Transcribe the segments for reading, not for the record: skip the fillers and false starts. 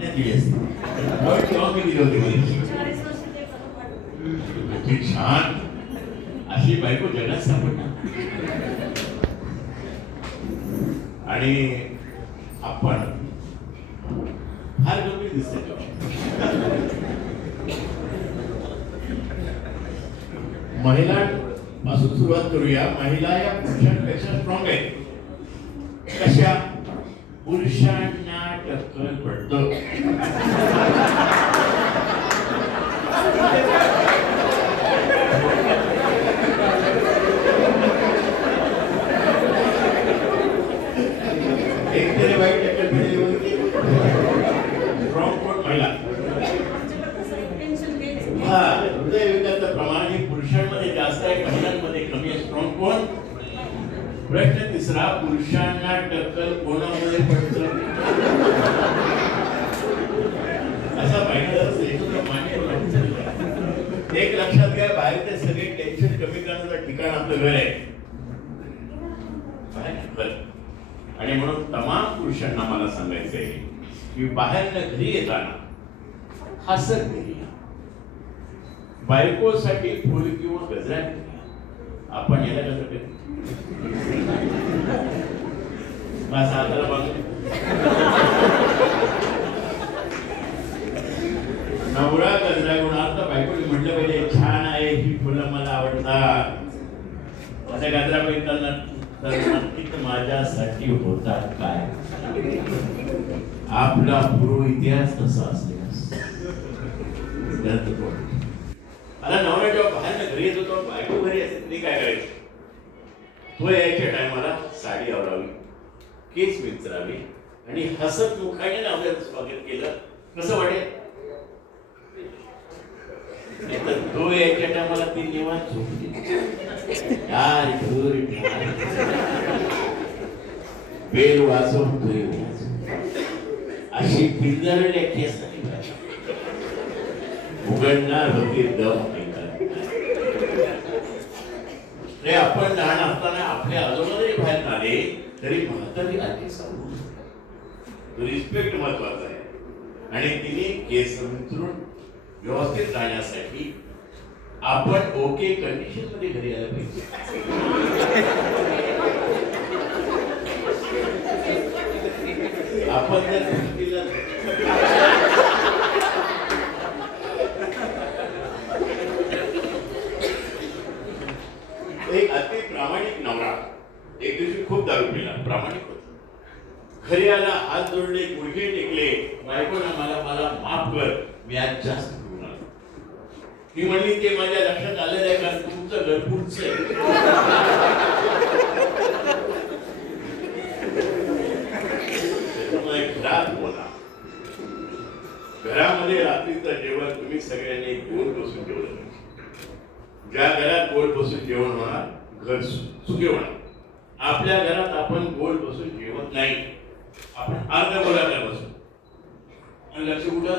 दिली असती पण तेव्हा मी दिली होती किती छान अशी बायको जगात सापडणार. आणि आपण फार गंभीर दिसते. महिलांपासून सुरुवात करूया. महिला या पुरुषांपेक्षा स्ट्रॉंग आहेत. कशा? पुरुषांना टक्कर पडतं. एक तरी वाईट टक्कर पडली होती. स्ट्रॉंग कोण? महिला. हा, हृदयविकाराचं प्रमाण हे पुरुषांमध्ये जास्त आहे, महिलांमध्ये कमी आहे. स्ट्रॉंग कोण? प्रश्न तिसरा, पुरुषांना टक्कर कोणामध्ये पडतं? असा पाहिजे एक लक्षात घ्या, बाहेरचे सगळे टेन्शन कमी करण्याचं ठिकाण आपलं घर आहे. आणि म्हणून तमाम पुरुषांना मला सांगायचं आहे की बाहेरनं घरी येताना हसत घरी या. बायकोसाठी फुल किंवा गजरा आपण याला कसं माझा हाताला बांधून नवरा गजरा घेऊन आता बायकोने म्हटलं पाहिजे छान आहे, ही फुलं मला आवडतात. माझ्या गजरा पैताना तर नक्कीच माझ्यासाठी होतात काय? आपला पूर्व इतिहास तसा असेल. आता नवरा जेव्हा बाहेर घरी येत होतो, बायको घरी असेल तरी काय करायचं? तो यायच्या टायमाला साडी आवरावी, केस विंचरावी आणि हसत मुखाने नवऱ्याचं स्वागत केलं. कसं वाटेल? तो यायच्या टायमाला ती निवांत झोपली. बेल वाजवतोय अशी पिंजरल्या केसाने उघडणार होती दम. रे आपण लहान असताना आपल्या आजोबा जरी बाहेर आले तरी म्हातारी आजी सांगून रिस्पेक्ट महत्वाचा आहे. आणि तिने केस विंचरून व्यवस्थित राहण्यासाठी आपण ओके कंडिशन मध्ये घरी आलं पाहिजे. आपण जर एक अति प्रामाणिक नवरा एक दिवशी खूप दारू पिला, प्रामाणिक होता. घरी आला, हात जोडले, गुडघे टेकले, बायकोना मला माफ कर, मी आज जास्त पिऊन आलो. ती म्हणली ते माझ्या लक्षात आलेलं आहे कारण तुमचं घर पुढचं आहे. घरात बोला. घरामध्ये रात्रीचं जेवण तुम्ही सगळ्यांनी गोल बसून जेवलं. ज्या घरात गोल बसून जेवण होणार घर सुखी होणार. आपल्या घरात आपण गोल बसून जेवत नाही, आपण अर्ध्या गोलाला बसू. आणि लक्ष कुठं?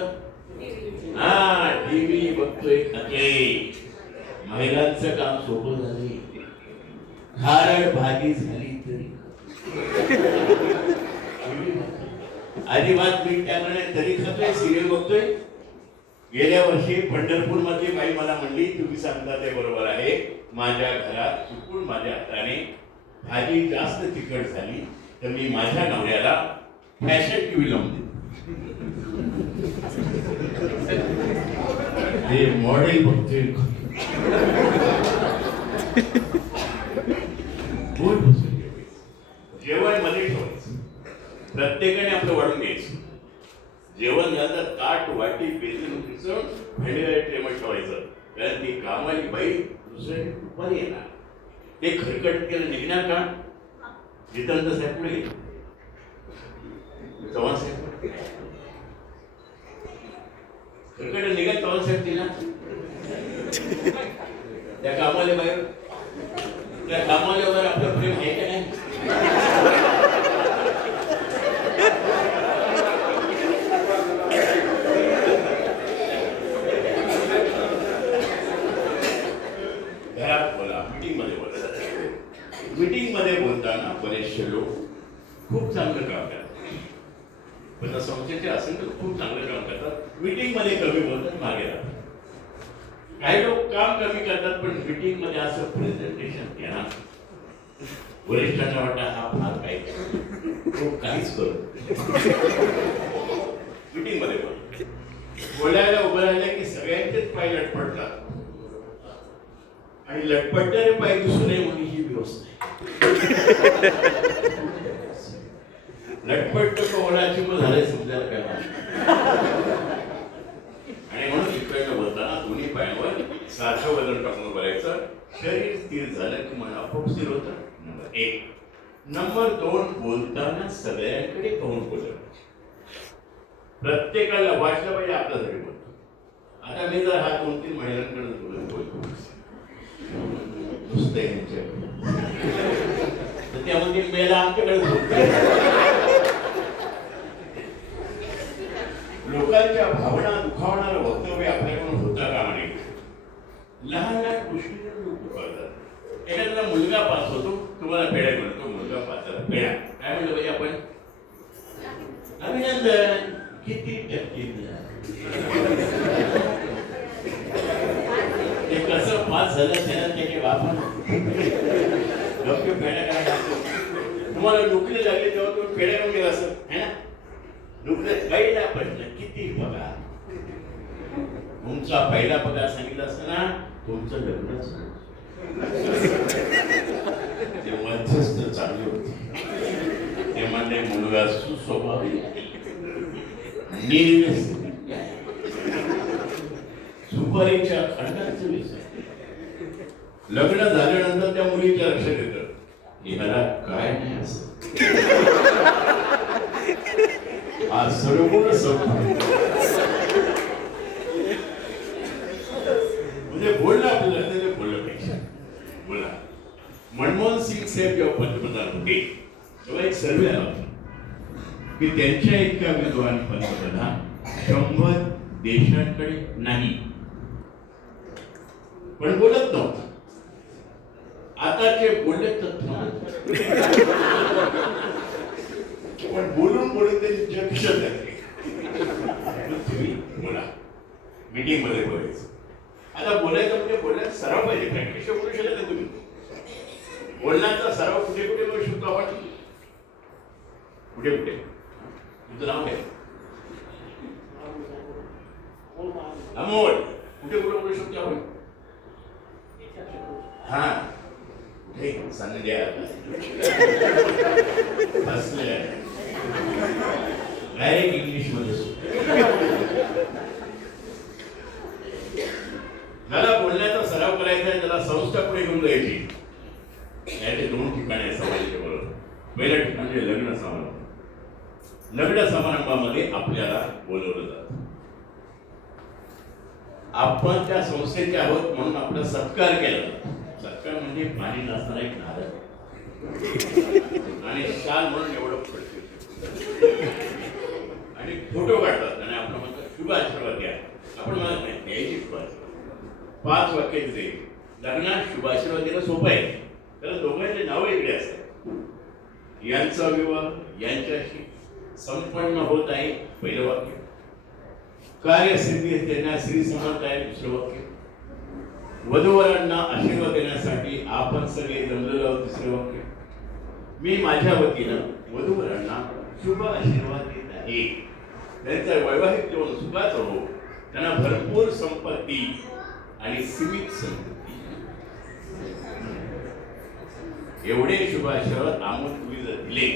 हा, टीव्ही बघतोय, खातोय. महिलांचं काम सोपं झाले. खारड भाजी झाली तरी अजिबात मीठ टाकणे तरी खातोय, सिरियल बघतोय. गेल्या वर्षी पंढरपूर मध्ये बाई मला म्हणली तुम्ही सांगता ते बरोबर आहे, माझ्या घरात चुकून माझ्या हाताने भाजी जास्त तिखट झाली तर मी माझ्या नवऱ्याला फॅशन टीव्ही लावून देतो. ते मॉडेल बघतोय. जेवण मध्ये ठेवायचं, प्रत्येकाने आपलं वाढून घ्यायचं. जेवण झालं ताट वाटी बेसिन पिसून टेबल ठेवायचं. कारण ती कामाची बाई दुसऱ्या दुपारी येणार. ते खरकट केलं निघणार का? जितेंद्र साहेब पुढे चव्हाण साहेब खरकट निघत चव्हाण साहेब तिला त्या कामाला बाहेर त्या कामाला वगैरे आपलं प्रेम आहे का नाही? मीटिंग मध्ये बोलताना बरेचसे लोक खूप चांगलं काम करतात. पण संस्थेचे असंख्य खूप चांगलं काम करतात. मीटिंग मध्ये कमी बोलतात, मागे राहतात. काही लोक काम कमी करतात पण मीटिंग मध्ये असं प्रेझेंटेशन देणार, वरिष्ठांना वाटतं हा फार काही तो काहीच करू. मीटिंग मध्ये पण बोलायला उभं राहिलं की सगळ्यांचेच पाय लटपडतात आणि लटपडणारे पाय दिसू नये म्हणून ही व्यवस्था आहे. लटपट कोणाची मग झाले समजायला काय. आणि म्हणून इकडनं बोलताना दोन्ही पायांवर सारखं वजन टाकून बोलायचं. शरीर स्थिर झालं की मन आपोआप स्थिर होतं. नंबर 1. नंबर 2, बोलताना सगळ्यांकडे पाहून बोललं. प्रत्येकाला वाटलं पाहिजे आपल्यासाठी बोलतो. आता मी जर हा 2-3 महिलांकडे बोलतो नुसतं यांच्या, तर त्यामध्ये मेला आमच्याकडे लोकांच्या भावना दुखावणारं वक्तव्य आपल्याकडून होता कामा नये. लहान लहान गोष्टी लोक करतात. एखाद्याला मुलगा पास होतो, तुम्हाला पेढा मिळतो, मुलगा पास झाला पेढा. काय म्हणलं पाहिजे आपण? अभिनंदन. किती टक्के ते कसं पास झालं त्याला त्याचे बापा डॉक्टर पेढा करायला. तुम्हाला नोकरी लागली तेव्हा तुम्ही पेढा घेऊन गेला असं है ना. नोकरीत पहिला प्रश्न किती पगार. तुमचा पहिला पगार सांगितला असताना तुमचं लग्नच ते मध्यस्थ चांगली होती. ते म्हणजे मुलगा सुस्वभावी सुपारीच्या खंडाचं व्यसन. लग्न झाल्यानंतर त्या मुलीच्या लक्षात येतं याला काय नाही असं. आज सर्व म्हणजे बोलणं आपल्याला बोललं पाहिजे. बोला. मनमोहन सिंग साहेब जेव्हा पंतप्रधान होते तेव्हा एक सर्वे आला होता की त्यांच्या इतका विद्वान पंतप्रधान 100 देशांकडे नाही, पण बोलत नव्हतं. आता ते बोलले तर पण बोलून त्यांनी जग शकत. तुम्ही बोला, मीटिंग मध्ये बोलायचं. आता बोलायचं म्हणजे बोलण्याचा सराव पाहिजे. प्रॅक्टिस बोलू शकत नाही तुम्ही. बोलण्याचा सराव कुठे कुठे करू शकतो आपण? कुठे कुठे? तुझं नाव काय? अमोल. कुठे कुठे बोलू शकतो आपण? हा कुठे सांगल्या हसल्या डायरेक्ट इंग्लिश मध्ये. ज्याला बोलण्याचा सराव करायचा आहे त्याला संस्था पुढे घेऊन जायची. याचे 2 ठिकाणे आहे समाजाच्या बरोबर. पहिलं ठिकाण म्हणजे लग्न समारंभ. लग्न समारंभामध्ये आपल्याला बोलवलं जातं. आपण त्या संस्थेचे आहोत म्हणून आपला सत्कार केला. सत्कार म्हणजे पाणी नसणारा एक नारळ आणि शाल म्हणून एवढं पडते आणि फोटो काढतात आणि आपण म्हणतात शुभ आशीर्वाद घ्या. आपण म्हणत नाही द्यायची शुभ आशीर्वाद. 5 वाक्य दिले. लग्नात शुभ आशीर्वाद देणं सोपं आहे, तर दोघांचे नाव वेगळे असतात. यांचा विवाह यांच्याशी संपन्न होत आहे पहिलं वाक्य. कार्यसिद्धी त्यांना श्री समर्थ आहे दुसरं वाक्य. वधूवरांना आशीर्वाद देण्यासाठी आपण सगळे जमलेलो आहोत तिसरं वाक्य. मी माझ्या वतीनं वधूवरांना शुभ आशीर्वाद देत आहे. त्यांचं वैवाहिक जीवन सुखाचं हो, त्यांना भरपूर संपत्ती आणि सीमित संपत्ती. एवढे शुभ आशीर्वाद आम्हाला तुम्ही जर दिले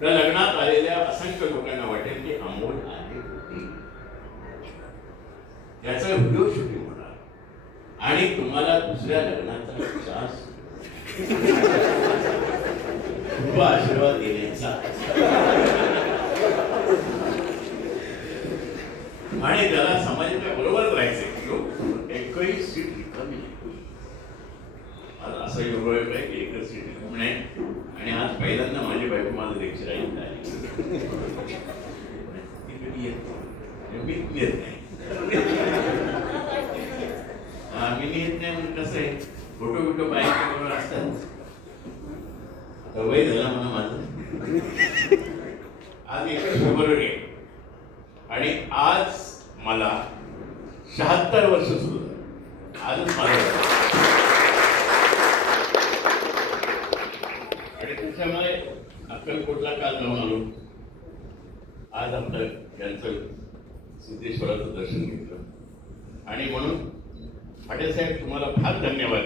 तर लग्नात आलेल्या असंख्य लोकांना वाटेल की अमोल आले होते. त्याचा व्हिडिओ शूटिंग होणार आणि तुम्हाला दुसऱ्या लग्नाचा चान्स शुभ आशीर्वाद देण्याचा. आणि त्याला समाजाच्या बरोबर राहायचे. एकही सीट रिकामी नाही. आज असं एवढं आहे की एकच सीट रिकामी नाही. आणि आज पहिल्यांदा माझी बायको माझं लेक्चर ऐकत आली. मी येत नाही. मी येत नाही म्हणजे कसं आहे, फोटो बिटो बायको बरोबर असतात. वय झाला म्हणा माझं. आज आणि आज मला 76 वर्ष सुरू झाली. आजच मला आणि त्याच्यामुळे अक्कलकोटला काल जाऊन आलो. आज आपलं यांचं सिद्धेश्वराचं दर्शन घेतलं आणि म्हणून फाटेसाहेब तुम्हाला फार धन्यवाद.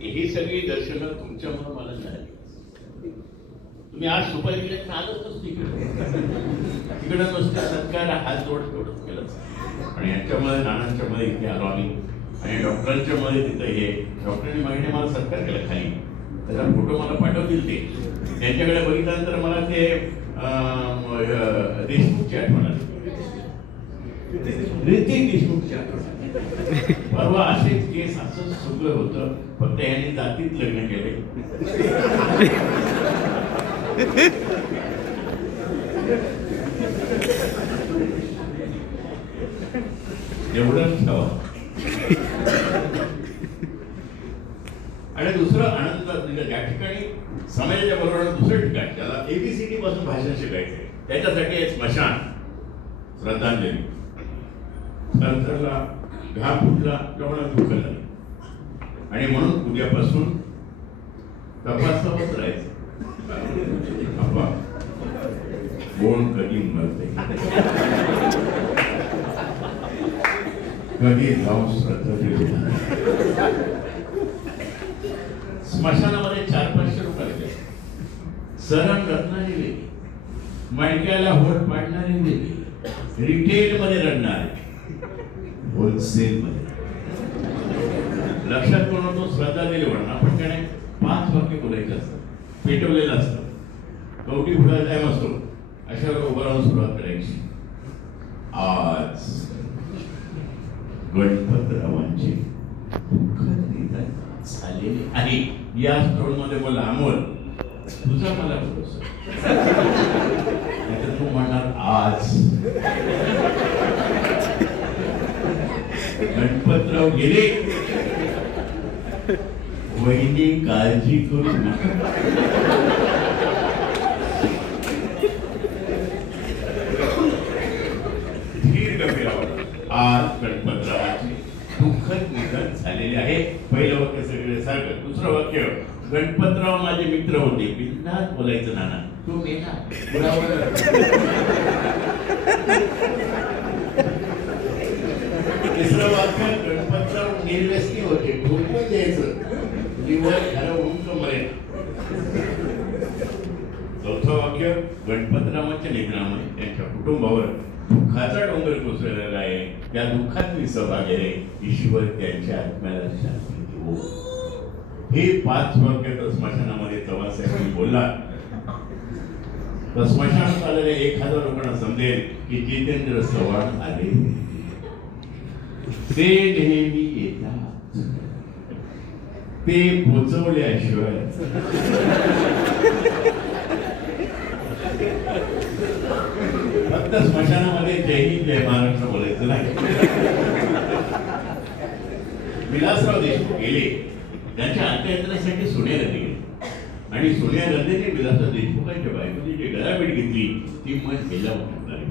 ही सगळी दर्शनं तुमच्यामुळे मला मिळाली. तुम्ही आज सुपारी दिले आलंच नसतं तिकडं नसतं सत्कार हात जोड तेवढंच केलं आणि यांच्यामध्ये नानांच्यामध्ये इथे आलो आम्ही आणि डॉक्टरांच्या मध्ये तिथं हे डॉक्टरांनी मागितले मला सत्कार केला खाली. त्याचा फोटो मला पाठवतील ते. त्यांच्याकडे बघितल्यानंतर मला ते देशमुखची आठवण आली. ऋतिक देशमुखची आठवण आली. परवा असेच केस असंच सगळं होतं फक्त यांनी जातीत लग्न केले. एवढंच ठेवा. आणि दुसरं आनंद म्हणजे ज्या ठिकाणी समाजाच्या बरोबर दुसरं ठिकाण त्याला एबीसीडी पासून भाषण शिकायचंय त्याच्यासाठी एक स्मशान श्रद्धांजली नंतरला घा फुटला तेवढा दुःख झालं आणि म्हणून उद्यापासून तपासावंच राहायचं. अप्पा कोण कधी मरते कधी जाऊन श्रद्धा स्मशानामध्ये 400-500 रुपये सरण रत्नाने दिली मणक्याला होट पाडणारे दिली रिटेल मध्ये रडणारे होलसेल मध्ये. लक्षात कोण होतो श्रद्धांजली म्हणून आपण काय 5 वाक्य बोलायचं असतं पेटवलेलं असतं कवटी फुटायला टाइम असतो अशा वेळेला उभं राहून सुरुवात करायची. आज गणपतरावांचे दुःखद निधन झालेले आहे. या स्टोनमध्ये बोला अमोल तुझा मला भरोसा तू म्हणणार आज गणपतराव गेले वहिनी काळजी करू नका. दीर्घ आज गणपतरावांचे दुःखद निधन झालेले आहे. पहिलं वाक्य सगळे सारखं. दुसरं वाक्य गणपतराव माझे मित्र होते बिनधास्त बोलायचं नाना तू मेला. तिसरं वाक्य गणपतराव निर्व्यसनी होते ठोकून द्यायचं निवड खरं उंच मरेल. चौथं वाक्य गणपतरावांच्या निधनामुळे त्यांच्या कुटुंबावर दुःखाचा डोंगर कोसळलेला आहे. त्या दुःखात मी सहभागी आहे. ईश्वर त्यांच्या आत्म्याला शांती देवो. हे 5 वाक्य तर स्मशानामध्ये चव्हाणसाहेबांनी बोलला तर स्मशानात आलेल्या 1000 लोकांना समजेल की जितेंद्र चव्हाण आले. ते नेहमी येतात ते पोचवल्याशिवाय फक्त स्मशानामध्ये जय हिंद जय महाराष्ट्र बोलायचं नाही. विलासराव देशमुख गेले त्यांच्या अंत्ययात्रेसाठी सोनिया गांधी गेले आणि सोनिया गांधीने विलासराव देशमुखांच्या बायकोची जी गळाभेट घेतली ती मन गेल्या उठणारी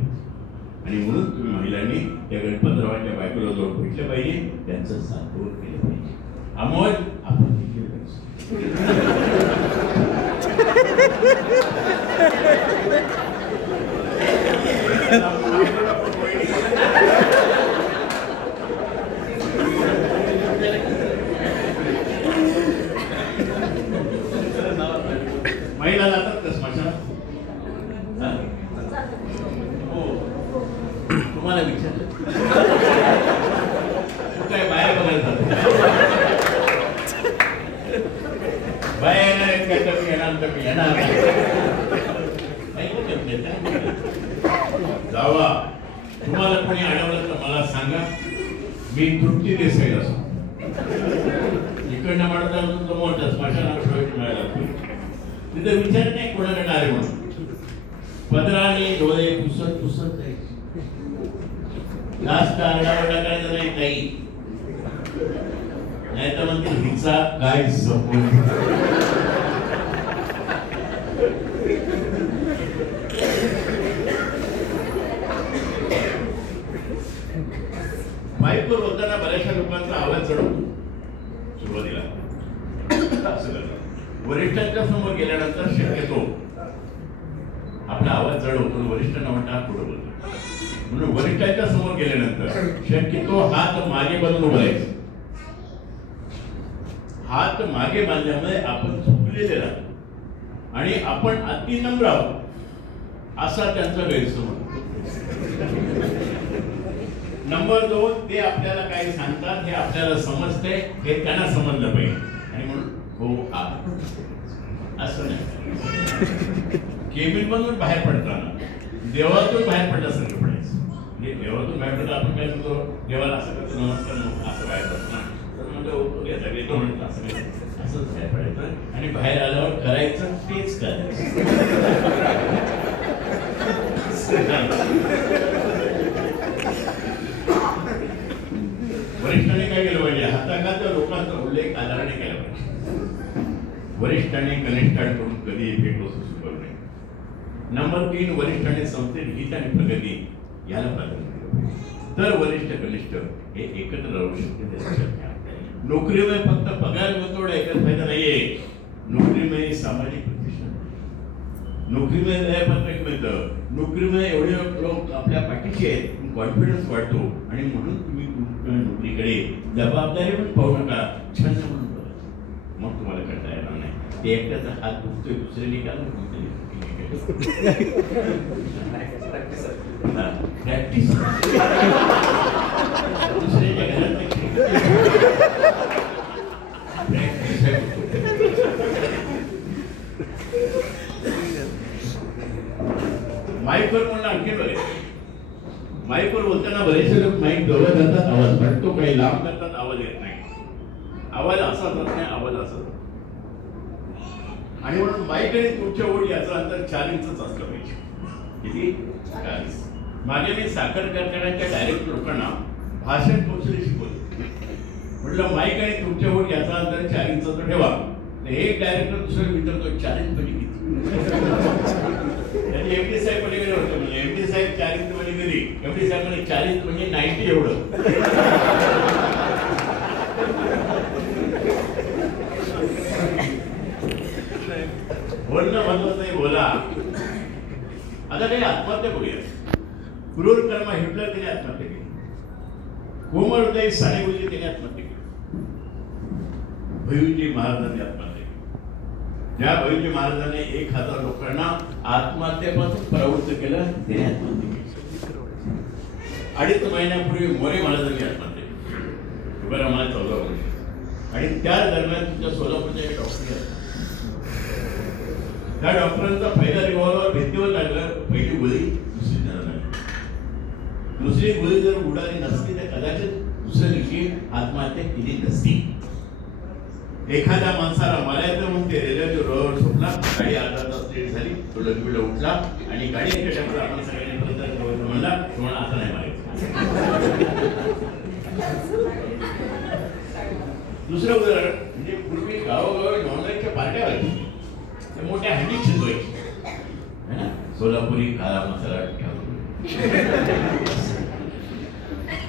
आणि म्हणून तुम्ही महिलांनी त्या गणपतरावांच्या बायकोला जाऊन भेटलं पाहिजे त्यांचं सांत्वन केलं पाहिजे. अमोल आपण महिला जातात का स्मशानात? हो तुम्हाला विचारलं काय बाहेर बघायला जातो बाहेर येणार जावा. तुम्हाला कोणी अडवलं तर मला सांगा मी तृप्ती देसाई असो इकडनं म्हणता तुमचं मोठं स्मशानात मिळाला तिथे विचार नाही कोणाकडे आले म्हणून पदराने डोळे पुसत पुसत जायचे. जास्त आरडाओरडा करायचा नाही काही नाही तर म्हणते हिचा काय सपोर्ट. माईकवर बोलताना बऱ्याचशा लोकांचा आवाज चढवतो सुरुवातीला. असं करतात. वरिष्ठांच्या समोर गेल्यानंतर शक्यतो आपला आवाज जड होतो. वरिष्ठांना म्हणतात पुढे बोलतो. म्हणून वरिष्ठांच्या समोर गेल्यानंतर शक्यतो हात मागे बांधून उभं राहायचं. हात मागे बांधल्यामुळे आपण झुकलेले राहतो आणि आपण अति नम्र आहोत असा त्यांचा गैरसमज. नंबर 2, ते आपल्याला काही सांगतात हे आपल्याला समजते, हे त्यांना समजलं पाहिजे. आणि म्हणून हो असं नाही. केबिन मधून बाहेर पडताना देवातून बाहेर पडल्यासारखं पडायचं. म्हणजे देवातून बाहेर पडता आपण काय म्हणतो, देवाला असं करतो नमस्कार असं बाहेर पडतो ना, तर म्हणतो येतो म्हणतो असं काय, असंच बाहेर पडायचं आणि बाहेर आल्यावर करायचं तेच करायचं. वरिष्ठांनी काय केलं पाहिजे, हाताखालच्या लोकांचा उल्लेख आदराने केला पाहिजे. वरिष्ठांनी कनिष्ठांकडून कधी भेट वस्तू करू नये. नंबर 3, वरिष्ठांनी संस्थेत हित आणि प्रगती याला प्राधान्य दिलं पाहिजे. तर वरिष्ठ कनिष्ठ हे एकत्र राहू शकते. नोकरीमध्ये फक्त पगार गुंतवणं एकच फायदा नाहीये. नोकरीमध्ये सामाजिक प्रतिष्ठा, नोकरीमध्ये दयापत्रक मिळतं, नोकरीमध्ये एवढे लोक आपल्या पाठीशी आहेत, कॉन्फिडन्स वाढतो आणि म्हणून तुम्ही नोकरीकडे जबाबदारी पण पाहू नका, छंद म्हणून बघा. मग तुम्हाला करता येणार नाही. ते एकट्याचा हात दुखतोय, दुसरे निकाल प्रॅक्टिस दुसऱ्याच्या घरात माईकवर म्हणून आणखी बघायचं. माईकवर बोलताना बरेचसे लोक माईक जवळ धरतात, आवाज वाटतो, काही लांब करतात, आवाज येत नाही. आवाज असा जात नाही, आवाज असा जातो. आणि म्हणून माईक आणि तुमच्या ओढ याचं अंतर 4 इंचच असलं पाहिजे. किती? 4 इंच. मागे मी साखर कारखान्याच्या डायरेक्ट लोकांना भाषण कौशल्य शिकवलं. म्हटलं माईक आणि तुमच्या ओढ याचा अंतर 4 इंचाचं ठेवा. एक डायरेक्टर दुसरं विचारतो 4 इंच म्हणजे किती? त्यांनी एमडी साहेब पलीकडे होते, म्हणजे एमडी साहेब 4 इंच म्हणजे कधी? एमडी साहेब म्हणजे 4 इंच म्हणजे 90 एवढं. बोलणं महत्वाचं आहे, बोला. आता काही आत्महत्या बघूया. क्रूर कर्म हिटलर त्याने आत्महत्या केली. कोमल हृदय सानेगुरुजी त्याने आत्महत्या केली. भैयूजी महाराजांनी आत्महत्या केली. ज्या भैयूजी महाराजांनी 1000 लोकांना आत्महत्येपासून प्रवृत्त केलं, त्याने आत्महत्या केली. 2.5 महिन्यापूर्वी मोरे महाराजांनी आत्महत्या केली. तुकारामाला 14 वर्ष. आणि त्या दरम्यान तुमच्या सोलापूरच्या एक डॉक्टर आहेत, त्या डॉक्टरांचा पहिला रिव्हॉल्वर भिंतीवर लागला. पहिली गोळी, दुसरी त्यांना लागली. दुसरी गोळी जर उडाली नसती तर कदाचित दुसऱ्या दिवशी आत्महत्या केली नसती. एखाद्या माणसाला मारायचं म्हणते, रेल्वेचे रोड सुटला, गाडी अर्धा तास लेट झाली, तो लगेच उठला आणि गाडी एका टायमाला आपण सगळ्यांनी म्हणला, तुम्हाला असं नाही मारायचं. दुसरं उदाहरण म्हणजे पूर्वी गावोगावी नॉनव्हेजच्या पार्ट्या व्हायच्या, त्या मोठ्या हंडीत शिजवायची. सोलापुरी काळा मसाला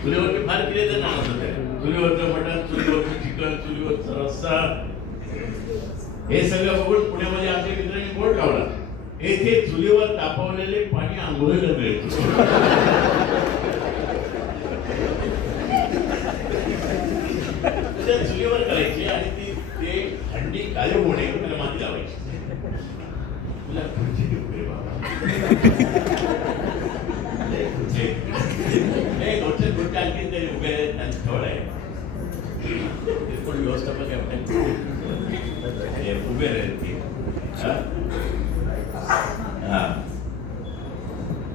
चुलीवरती फार केले तर नाव असत आहे. चुलीवरचं मटण, चुलीवरचं चिकन, चुलीवरचा रस्सा, हे सगळं बघून पुण्यामध्ये आमच्या मित्रांनी बोर्ड लावला, येथे चुलीवर तापवलेले पाणी आंघोळीला मिळेल. त्या चुलीवर करायची आणि ती ते हंडी काळे मोडे त्याला माती लावायची. तुला खुर्ची देऊ रे बाबा, दोनशे गोष्टी आणखी तरी उभे आहेत, त्यांची ठेवड आहे. कोण व्यवस्थापक आहे उभे राहिले,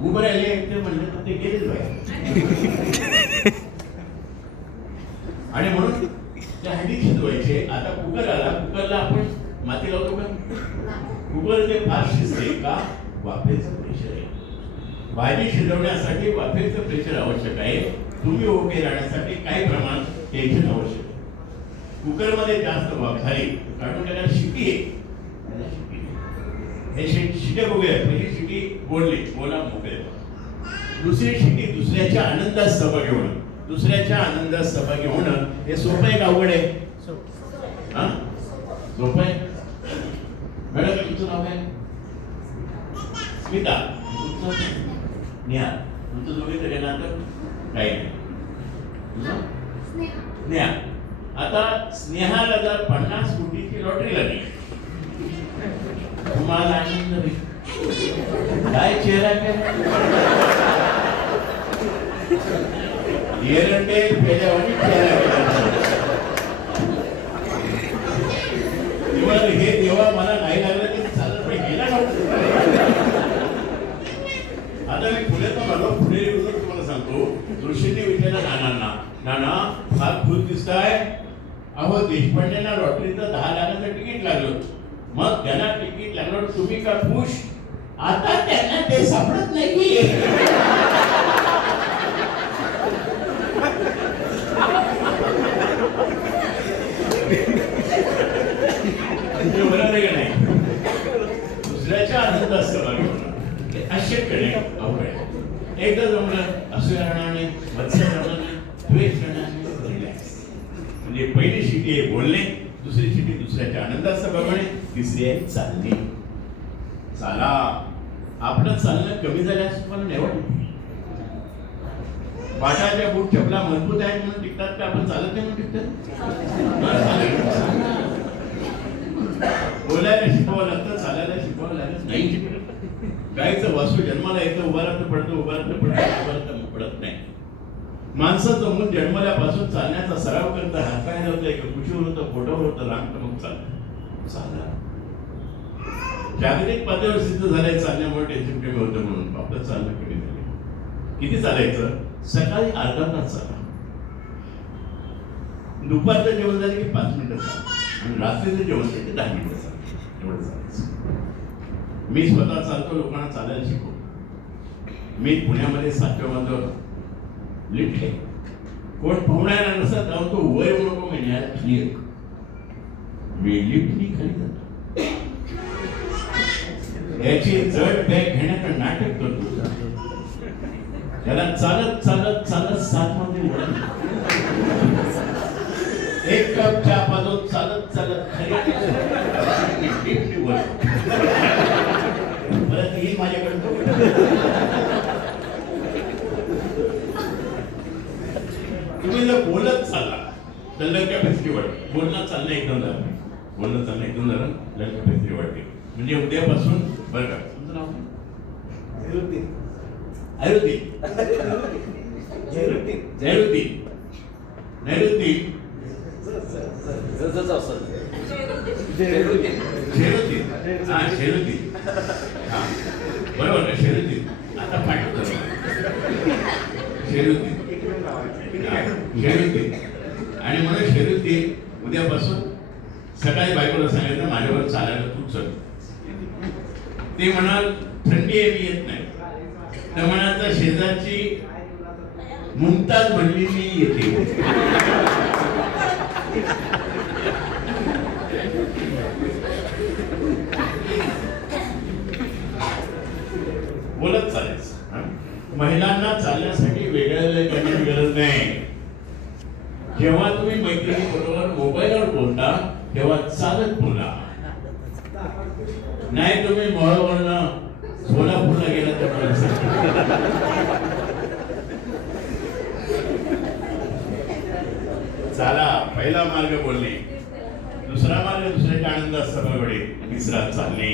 उभे राहिले ते म्हणले तर ते गेलेच पाहिजे. आणि म्हणून त्या हंडी शिजवायचे. आता कुकर आला, कुकरला आपण माती लावतो का? कुकर ते फार शिजते का? वाफेचं प्रेशर आहे. भाजी शिजवण्यासाठी वाफेचं प्रेशर आवश्यक आहे. तुम्ही उभे राहण्यासाठी काही प्रमाणात टेन्शन आवश्यक आहे. कुकरमध्ये जास्त वाफ झाली काढून त्याला शिटी आहे. हे शिट्या बघूया. पहिली शिटी बोलली, बोला मोकळे. दुसरी शिटी दुसऱ्याच्या आनंदात सहभागी होणं. दुसऱ्याच्या आनंदात सहभागी होणं हे सोपं आहे का अवघड आहे? हा, सोपं आहे. मॅडम तुमचं नाव काय? स्मिता. तुमचं? नेहा. तुमचं दोघे तरी नातं काही नाही. स्नेहा. आता स्नेहाला जर 50 कोटीची लॉटरी लागली, तुम्हाला आनंद होईल. काय चेहरा काय एरंडे पेल्यावानी चेहरा. हे देवा मला नाही लागलं की चालत पण गेला नव्हतं. आता मी पुण्यातून आलो. पुणे येऊन तुम्हाला सांगतो, जोशींनी विचारलं नानांना, नाना फार खुश दिसताय. अहो देशपांडेंना लॉटरीचं 10 लाखाचं तिकीट लागलं. मग त्यांना तिकीट लागलं, तुम्ही का खुश? आता त्यांना ते सापडत नाही. नाही दुसऱ्याच्या आनंदात सहभागी होणं अशक्य अवघड. एकदा जमलं असूयाने द्वेष म्हणजे पहिली शिटी आहे बोलणे, दुसरी शिटी दुसऱ्याच्या आनंदात सहभागी होणे, तिसरी आहे चालणे. चाला. आपलं चालणं कमी झाल्यास तुम्हाला नाही वाटत? बाटाच्या बूट चपला मजबूत आहेत म्हणून टिकतात का आपण चालत नाही म्हणून टिकतात? बोलायला शिकवावं लागतं, चालायला शिकवावं लागत नाही. गायचं वासू जन्माला येतं, उभा राहतं पडतं, उभा राहतं पडतं, उभा राहतं पडत नाही. माणसाचं मूल जन्मल्यापासून चालण्याचा सराव करतं, हातपाय होतं, एका कुशीवर होतं, पोटावर होतं, रांगतं, मग चालतं. चालणार. जागतिक पातळीवर सिद्ध झालंय चालण्यामुळे टेन्शन कमी होतं म्हणून आपलं चालणं कमी झालं. किती चालायचं? सकाळी अर्धा तास चाला, दुपारचं जेवण झालं की 5 मिनिटं चाला, आणि रात्रीचं जेवण झालं की 10 मिनिटं चाला. एवढं चालायचं. मी स्वतः चालतो, लोकांना चालायला शिकवतो. मी पुण्यामध्ये 7व्या मजल्यावर लिफ्ट आहे. कोण पाहुण्याला नसत जाऊन तो वर येऊ नको म्हणजे खाली एक मी लिफ्टनी खाली जातो. याची जड बॅग घेण्याचं नाटक करतो. त्याला चालत चालत चालत 7 मध्ये वळण, एक कप चहा पाजून चालत चालत खाली वर परत येईल माझ्याकडे. तुम्ही जर बोलत चालला तर लंग कॅपॅसिटी वाढते. बोलणं चालणं एकदम झालं, बोलणं चालणं एकदम झालं, लंग कॅपॅसिटी वाढते. म्हणजे उद्यापासून बरं का, तुमचं नाव झैरुद्दीन. बरोबर आहे, शेरुद्दीन. आता पाठवतो शेरुद्दीन. आणि म्हणून शेरुद्दीन उद्यापासून सकाळी बायकोला सांगायचं माझ्यावर चालायला तू चल. ते म्हणाल थंडी आहे मी येत नाही. तर म्हणाचा शेजारची मुमताज म्हणली मी येते. बोलत चालायचं. महिलांना चालण्यासाठी वेगळं करण्याची गरज नाही. जेव्हा तुम्ही मैत्रिणी बरोबर मोबाईलवर बोलता तेव्हा चालत बोला. नाही तुम्ही मोहळवरनं सोलापूरला गेला तर चाला. पहिला मार्ग बोलणे, दुसरा मार्ग दुसऱ्याच्या आनंदात सहभागी, तिसरा चालणे.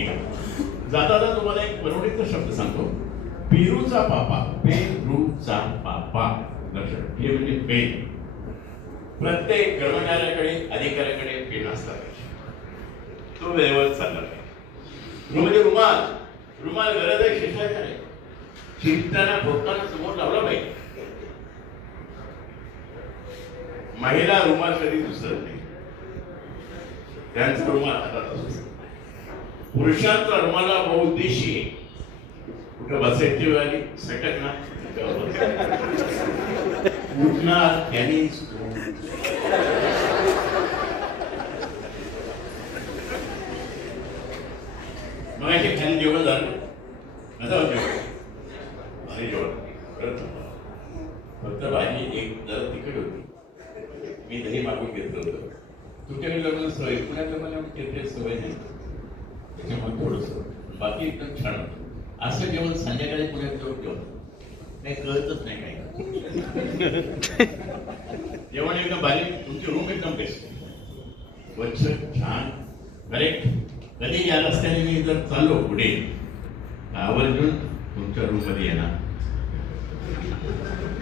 जाता जाता तुम्हाला एक परवडीचा शब्द सांगतो. पेरूचा पापा. पेरूचा पापा. लक्षात. हे म्हणजे पेन. प्रत्येक कर्मचाऱ्याकडे अधिकाऱ्याकडे पेन असतात. तो वेळेवर चालला पाहिजे. म्हणजे रुमाल. रुमाल गरज आहे शिक्षाचार आहे. शिकताना भोगताना समोर लावला पाहिजे. महिला रुमाल कधी दुसरत नाही, त्यांचा रुमाल हातात असतो. पुरुषांचा रुमाला बहुउद्देशी आहे. कुठं बसायची वेळ आली सटकणार, उठणार त्याने मग खाली जेवण झालं. असं जेवण आणि जेवण फक्त भाजी एक जरा तिखट होती. मी दही मागून घेतलं होतं. तुमच्याकडे लग्न सवय, पुण्यात मला ते सवय नाही, त्याच्यामुळे थोडंसं बाकी एकदम छान होतं. असं जेवण संध्याकाळी पुण्यात जेवण काही कळतच नाही काही. जेवण एकदम बारीक, तुमची रूम एकदम बेस्ट, स्वच्छ, छान, करेक्ट. कधी या रस्त्याने मी जर चाललो पुढे आवर्जून तुमच्या रूम मध्ये येणार,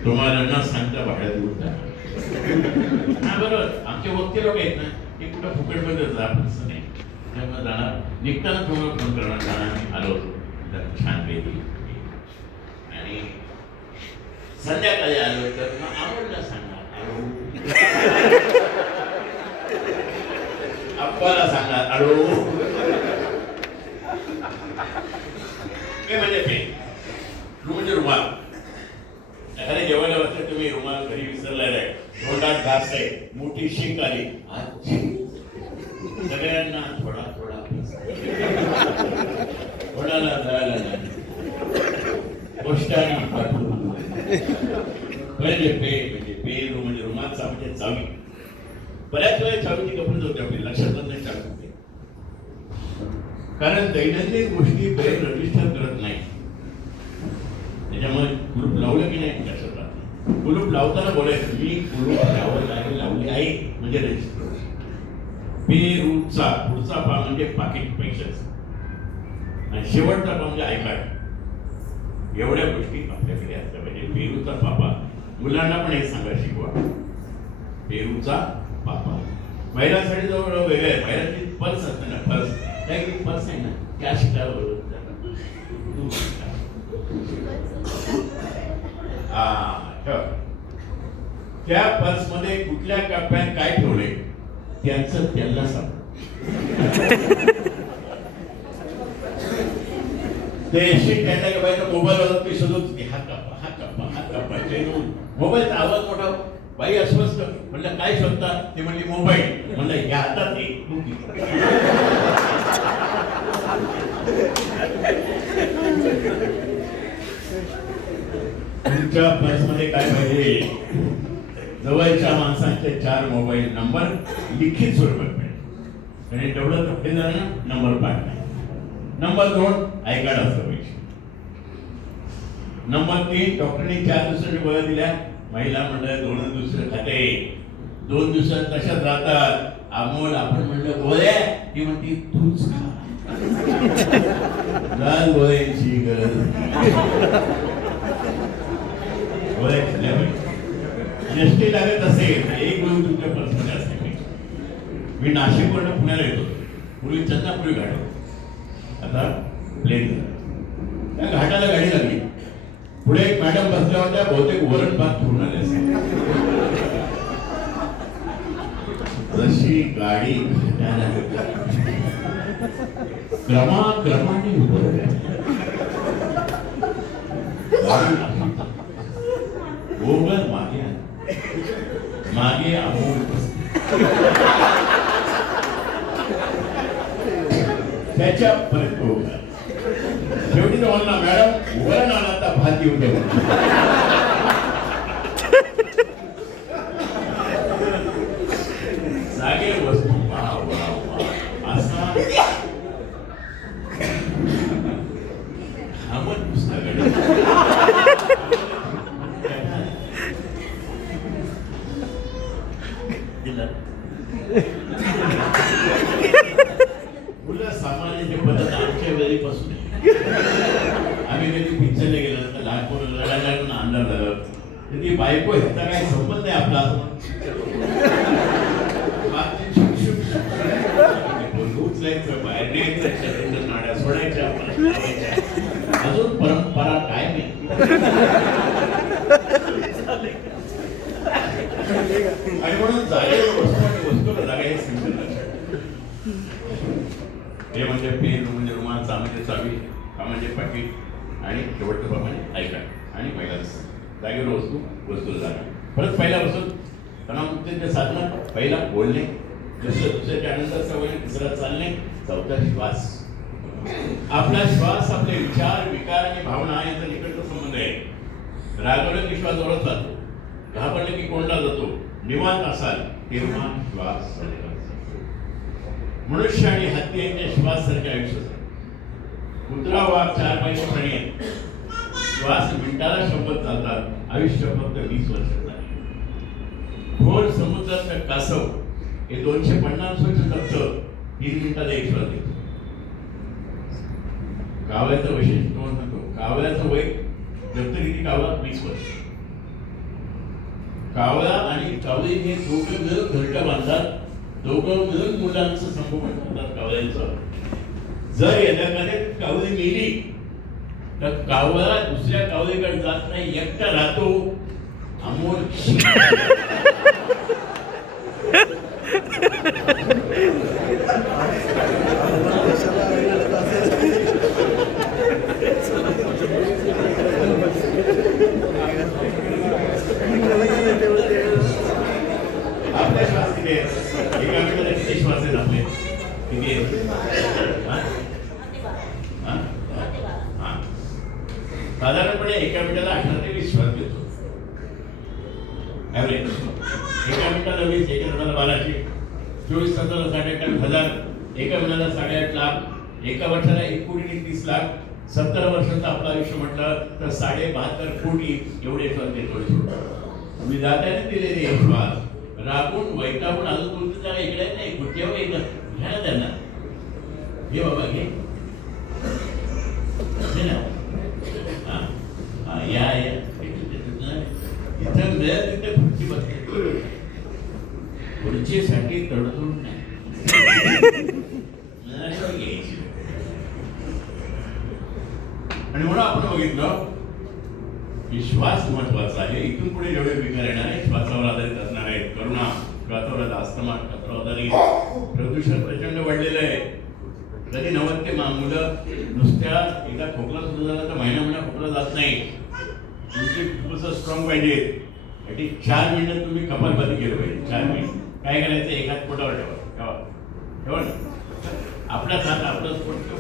तुम्हाला न सांगता भाड्यात उठता. हा बरोबर, आमचे वक्ते लोक आहेत ना, ते कुठं फुकट मध्ये जात असं नाही, त्यामुळे जाणार, निघताना तुम्हाला फोन करणार, जाणार मी आलो होतो तर छान पैकी. आणि संध्याकाळी आलो तर मग आवडलं सांगणार, अप्पाला सांगणार अडो. म्हणजे पे म्हणजे रुमाल. एखाद्या जेवायला बसले तुम्ही, रुमाल घरी विसरलेला आहे, तोंडात घास आहे, मोठी शिंक आली, सगळ्यांना थोडा थोडा कोणाला जायला नाही, गोष्टाने म्हणजे पे म्हणजे रुमालचा म्हणजे चावी. बऱ्याच वेळा चावीची कपडे होते आपली, लक्षात नाही चावी होते, कारण दैनंदिन गोष्टी पेन रजिस्टर करत नाही. त्याच्यामुळे कुलूप लावलं की नाही लक्षात राहत. कुलूप लावताना बोलायचं मी कुलूप लावली आहे म्हणजे रजिस्टर. पेरूचा पुढचा पा म्हणजे पाकिट पैशाचा, आणि शेवटचा पा म्हणजे आयकार्ड. एवढ्या गोष्टी आपल्याकडे असल्या पाहिजे. पेरूचा पापा, मुलांना पण हे सांगा, शिकवा. पेरूचा पापा महिलांसाठी जवळ वेगळं आहे. महिलांची पर्स असते ना, पर्स काय पर्स आहे ना, कॅश काय त्या पर्स मध्ये कुठल्या कप्प्यात काय ठेवले त्यांचं त्यांना सांग. ते मोबाईल शोधत हा कप्पा हा कप्पा हा कप्पा, मोबाईलचा आवाज मोठा. बाई अस्वस्थ, म्हणलं काय शोधता, ते म्हणली मोबाईल. म्हणलं या हातात एक तुमच्या पर्समध्ये काय पाहिजे, जवळच्या माणसांचे 4 मोबाईल नंबर लिखित स्वरूपात पाहिजे, आणि तेवढं तपले जाणं नंबर 5 नाही. नंबर 2 आयकार्ड असलं पाहिजे. नंबर 3 डॉक्टरने 4 दिवसांनी गोळ्या दिल्या, महिला म्हणलं 2 दिवस खाते, 2 दिवसात तशाच राहतात. अमोल आपण म्हणलं गोळ्या, ती म्हणती तूच खा. लाल गोळ्यांची गरज गोळ्या खाल्ल्या पाहिजे. एसटी लागत असेल तर एक गोळी तुमच्या पर्समध्ये असते पाहिजे. मी नाशिकवरून पुण्याला येतो, पूर्वी चंदापुरी घाट, आता प्लेन झालं. त्या घाटाला गाडी लागली, पुढे एक मॅडम बसल्या होत्या, बहुतेक वरण भात घेऊन आले असेल. जशी गाडी क्रमाक्रमाने मागे मागे अमोल त्याच्या परत होगा. शेवटी तो म्हणला मॅडम वरण आला तर भात येऊ दे. जागे वस्तू असा हमत पुस्तकाकडे मुलं सामान्य पद्धत आमच्या वेळीपासून आम्ही कधी पिक्चरला गेलो तर लहान पोरं रडायला लागून अंधार झालं तर ती बायको ह्याचा काही संबंध नाही आपला, उचलायचं बाहेर न्यायचं, नाड्या सोडायच्या, अजून परंपरा काय नाही. आणि म्हणून वस्तूला जागा हे सिंपल लक्षात. हे म्हणजे पेन म्हणजे रुमाल, म्हणजे चावी, हा म्हणजे पाकिट, आणि शेवटचं प्रमाणे आयकार्ड, आणि महिलांचं जागेवर वस्तूला जागा. परत पहिल्यापासून तणावमुक्तीचे साधनं, पहिला बोलणे, दुसऱ्याच्या आनंदात सवय, तिसरा चालणे, चौथा श्वास. आपला श्वास आपले विचार, विकार आणि भावना यांचा निकट संबंध आहे. रागवलं की श्वास जोरात चालतो, घाबरलं की कोंडला जातो. निवांत असाल तेव्हा श्वास चालवा. मनुष्य आणि हत्ती यांच्या श्वास सारखे आयुष्य. कुत्रा वाघ 4 पायी प्राणी आहेत. श्वास मिनिटाला 100 चालतात. आयुष्य फक्त 20 वर्षाचं आहे. खोल समुद्राचं कासव हे 250 वर्ष जगतं. 3 मिनिटाला एक श्वास देतो. कावळ्याचं वैशिष्ट्य म्हणतो, कावळ्याचं वय जगतं किती? कावळा 20 वर्ष. कावळा आणि कावळी हे दोघं मिळून घरटं बांधतात. दोघं मिळून मुलांचं संगोपन करतात कावळ्यांचं. जर एखाद्या कावळी मेली तर कावळा दुसऱ्या कावळीकडे जात नाही, एकटा राहतो. अमोल आपल्या श्वास किती आहे? एका मिनिटाला किती श्वास आहेत आपले? किती आहेत? साधारणपणे एका मिनिटाला 18 ते 20 श्वास घेतो. ॲव्हरेज एका मिनिटाला 20, एका मिनिटाला 1200, 24 तासाला 28,000, एका मिनिटाला 8.5 लाख, एका वर्षाला 1,30,00,000. 70 वर्षाचं आपलं आयुष्य म्हटलं तर 72.5 कोटी एवढे श्वास देतो. मी दात्याने दिलेले हे श्वास राबून वैतागून अजून बोलतो त्याला इकडे नाही कुठेवर येतं. घ्या ना त्यांना, घे बाबा घे ना. या इथं मिळेल तिथे खुर्ची बसते. खुर्चीसाठी तडतोड नाही. आणि म्हणून आपण बघितलं की श्वास महत्वाचा आहे. इथून पुढे जेवढे विकार येणार आहे श्वासावर आधारित असणार आहेत. करुणा, श्वासावर अस्थमा, श्वासावर आधारित प्रदूषण प्रचंड वाढलेलं आहे. कधी 90 मुलं नुसत्या एकदा खोकला सुरू झाला तर महिना खोकला जात नाही. तुमची खूपच स्ट्रॉंग पाहिजे. 4 मिनिटं तुम्ही कपालभाती केलं पाहिजे. 4 मिनिट काय करायचं? एक हात पोटावर ठेवा, ठेवा ना. आपलाच हात आपलाच पोट ठेवा.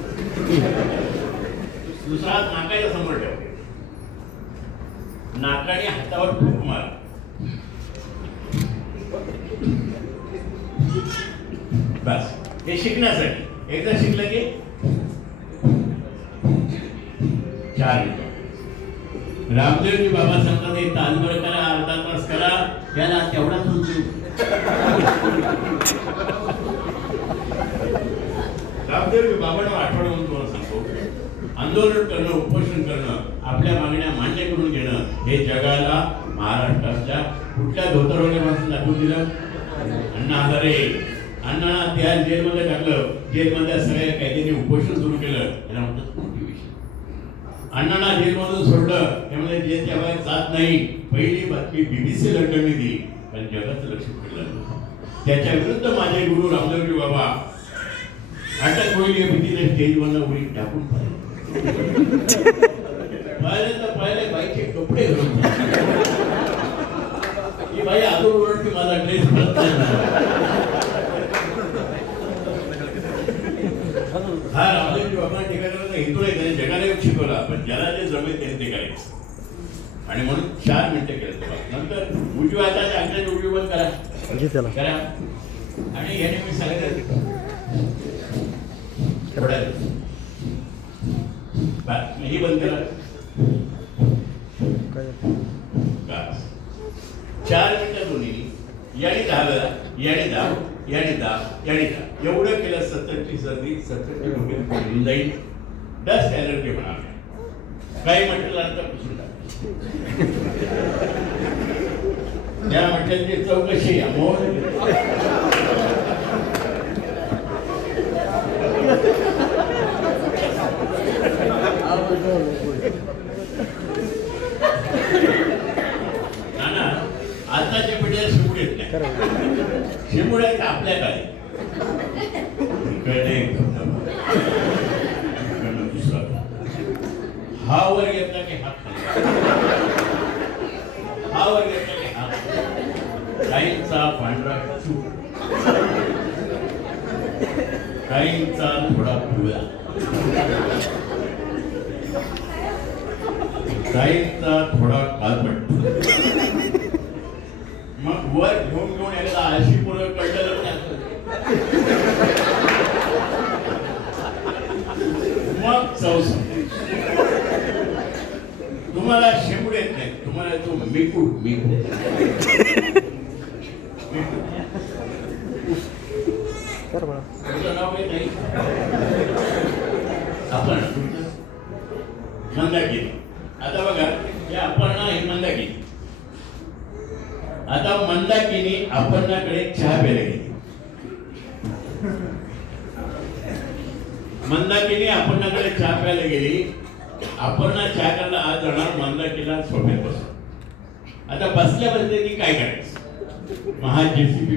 दुसरा हात नाकाच्या समोर ठेवा. नाकाने हातावर फूक मारा. बस हे शिकण्यासाठी. एकदा शिकलं की 4 मिनिटं. रामदेवजी बाबा सांगतात एक तासभर करा, अर्धा तास करा, त्याला तेवढाच उचलू. रामदेवजी बाबांना आठवण तुम्हाला सांगतो, आंदोलन करणं, उपोषण करणं, आपल्या मागण्या मान्य करून घेणं हे जगाला महाराष्ट्राच्या कुठल्या धोतरवण्यापासून दाखवून दिलं? अण्णा हजारे. अण्णांना त्या जेलमध्ये टाकलं. जेलमधल्या सगळ्या कैद्यांनी उपोषण सुरू केलं. याला म्हणतात मोटिवेशन. अण्णांना जेलमधून सोडलं, त्यामुळे जे तेव्हा जात नाही. पहिली बातमी BBC लंडनने दिली, पण जगाचं लक्ष पडलं. त्याच्या विरुद्ध माझे गुरु रामदेवजी बाबा अटक होईल या भीतीने स्टेजवरनं उडी टाकून पहिले बाईचे कपडे घालून की बाई अजून ओरडते माझा ड्रेस भरत हा रामदेवजी बाबा ठिकाणी हिंदू आहे, त्याने जगाला शिकवला, पण ज्याला जे जमेल त्याने ते करायचं. आणि म्हणून 4 मिनिटं केलं. नंतर उजव्या हाताच्या अंगठ्याची उजवी बंद करा. आणि याने मी सांगितलं ही बंद करा. 4 मिनिटं दोन्ही याने 10 वेळा, याने 10, याने 10, याने 10 एवढं केलं. 70ची सर्दी 70ची डोक्यात पडून जाईल. डस्ट ॲलर्जी होणार नाही. काही म्हटलं पुसून टाक. त्या म्हटल्याची चौकशी अमोल ना आताच्या पिढीला शिवूड येत नाही. शिवूड आहे आपल्या काय दुसरा हा वर घेतला की हात हा वर घेतला की हात. काहींचा पांढरा चूक, काहींचा थोडा पिवळा, काहींचा थोडा काळपट, तुम्हाला शेंबूड येत नाही, तुम्हाला तो मिकूड नाव येत नाही. आपण मंदाकिनी. आता बघा या अपर्णा ही मंदाकिनी. आता मंदाकिनी अपर्णाकडे चहा प्यायला गेली. मंदाकिनी अपर्णाकडे चहा प्यायला गेली. अपर्णा चहा करायला आज जाणार, मंदाकिनीला सोफ्यात बसतो. आता बसल्या बसल्या ती काय करायचं, महा जेसीबी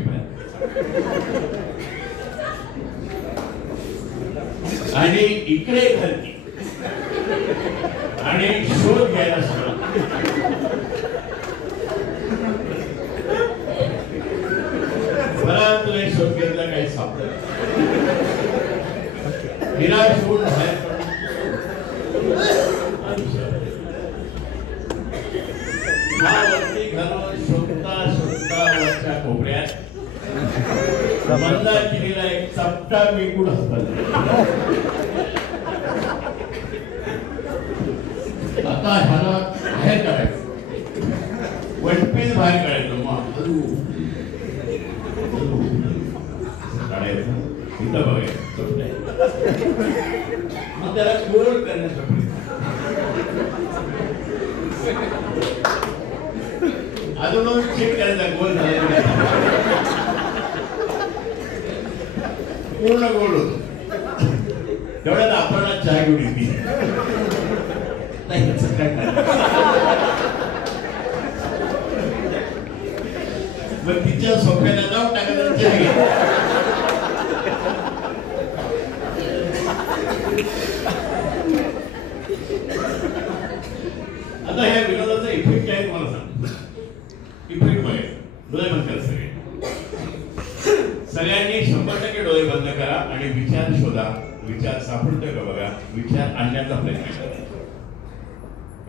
आणि इकडे धरती आणि शोध घ्यायला सुरुवात. बराच वेळ शोध घेतला, काही सापडलं. निराश होऊन बाहेर वरती घालून शोधता शोधता वरच्या कोपऱ्यात मंदाकिनीला एक चपटा मिकूड हसला. आता ह्याला बाहेर काढायचं, वनपीस बाहेर काढायचं. मग काढायचं, इथं बघायचं, मग त्याला गोल करण्यासाठी अजून चेक करायचा गोल झाला, पूर्ण गोल होतो. तेवढ्यात आपण चहा घेऊन येते. मग तिच्या सोफ्याला जाऊन टाकायचं चहा घे. आता ह्या विनोदाचा इफेक्ट आहे तुम्हाला सांगतो. इफेक्ट बघायचा, डोळे बंद करा सगळे. सगळ्यांनी 100% डोळे बंद करा आणि विचार शोधा. विचार सापडतोय का बघा, विचार आणण्याचा प्रयत्न करा.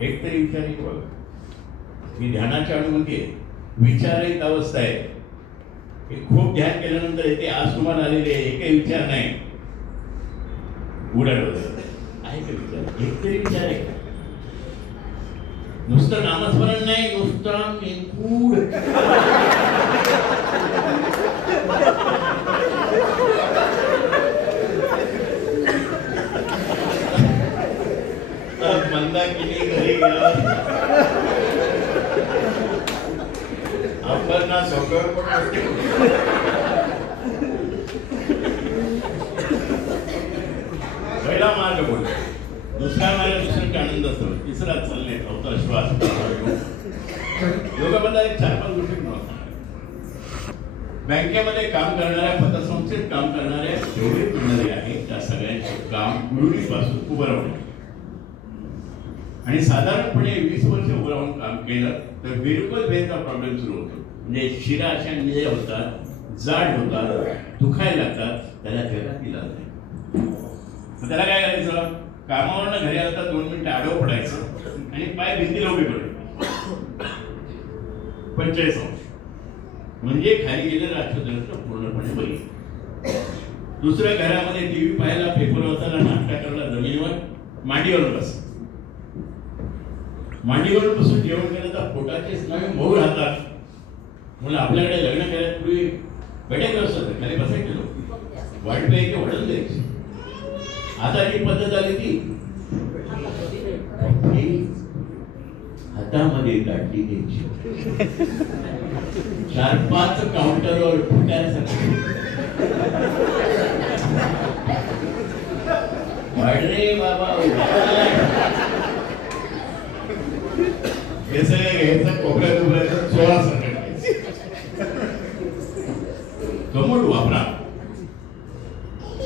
एकतरी विचार एक बघा. ही ध्यानाची अनुभूती आहे, विचार एक अवस्था आहे. हे खूप ध्यान केल्यानंतर येते. आज तुम्हाला आलेले एकही विचार नाही. उघडा डोळे आहे का विचार, एकतरी विचार आहे. नुसतं नामस्मरण नाही, नुसतं मेकूड. मंदाकिनी घरी गेला, अपर्णा सोफ्यावर पडते. पहिला मार्ग बोल, दुसरा मार्ग दुसऱ्यांचा आनंद असतो, तिसरा चालणे, चौथा श्वास. योगाबद्दल 4-5 गोष्टी नव्हत्या. बँकेमध्ये काम करणाऱ्या, पतसंस्थेत काम करणाऱ्या जेवढे मंडळी आहेत त्या सगळ्यांचे काम गुरुजीपासून उभं राहणे. आणि साधारणपणे 20 वर्ष उभं राहून काम केलं तर बिलकुल भेदचा प्रॉब्लेम सुरू होतो. म्हणजे शिरा अशा निळ्या होतात, जाड होतात, दुखायला लागतात, त्याला थेरपी इलाज नाही. त्याला काय करायचं, कामावरनं घरी आलं तर 2 मिनिटं आडवं पडायचं आणि पाय भिंतीला उभे पडायचे 45 अंश. म्हणजे खाली गेलेलं आठवतं पूर्णपणे बरी. दुसऱ्या घरामध्ये टीव्ही पाहायला, पेपर वाचायला, नाश्ता करायला जमिनीवर मांडीवर बस. मांडीवर बसून जेवण करायचा, पोटाचे स्नायू मऊ राहतात. म्हणून आपल्याकडे लग्न करायपूर्वी बैठक व्यवस्था खाली बसायचे लोक, वाईट पैकी वडून द्यायची. आता जी पद्धत आली ती हातामध्ये काढली द्यायची. 4-5 काउंटरवर फुटायसाठी वाढले बाबा. हे सगळं घ्यायचं, कोपऱ्यात उभरायचं, 16 संकट कमोड वापरा,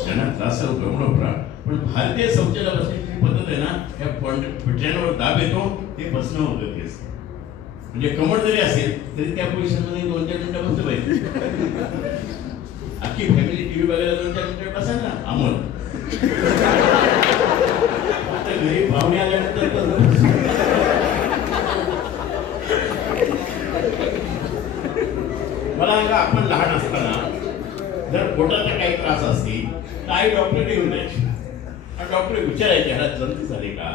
त्यांना त्रास कमोड वापरा. पण भारतीय शौचालय बसण्याची पद्धत आहे ना, या पिठ्यांवर दाब येतो, ते बसणं होतं. तेच म्हणजे कमोड जरी असेल तरी त्या पोझिशनमध्ये 2-4 मिनिटं बसलं पाहिजे. अख्खी फॅमिली टीव्ही बघायला 2-4 मिनिटं बसा ना. अमोल घरी पाहुणे आल्यानंतर मला सांगा, आपण लहान असताना जर पोटाचा काही त्रास असतील तर आई डॉक्टरकडे घेऊन जायची. डॉक्टर विचारायचे, ह्याला जंत झाले का,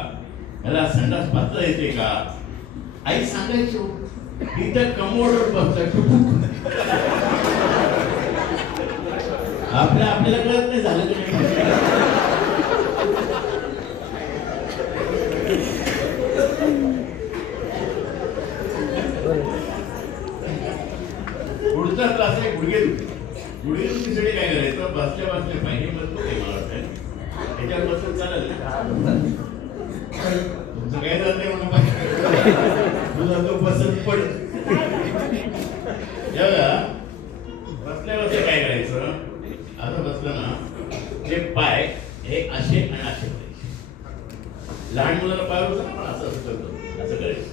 ह्याला संडास पातळ येते का, आई सांगायची इथं कमोडवर बसला टुकूक आपल्याला कळत नाही झालं की पुढचा क्लास आहे गुडघेदुखीसाठी काय करायचं बसल्या पाहिजे बसतो ते मला वाटतं त्याच्यावर बसून चालेल ना तुमचं काय जात नाही म्हणून तुझा तो पसंत पडत बसल्या काय करायचं आता बसलं ना ते पाय हे असे आणि असे करायचे लहान मुलाला पाय बसला ना असं करतो असं करायचं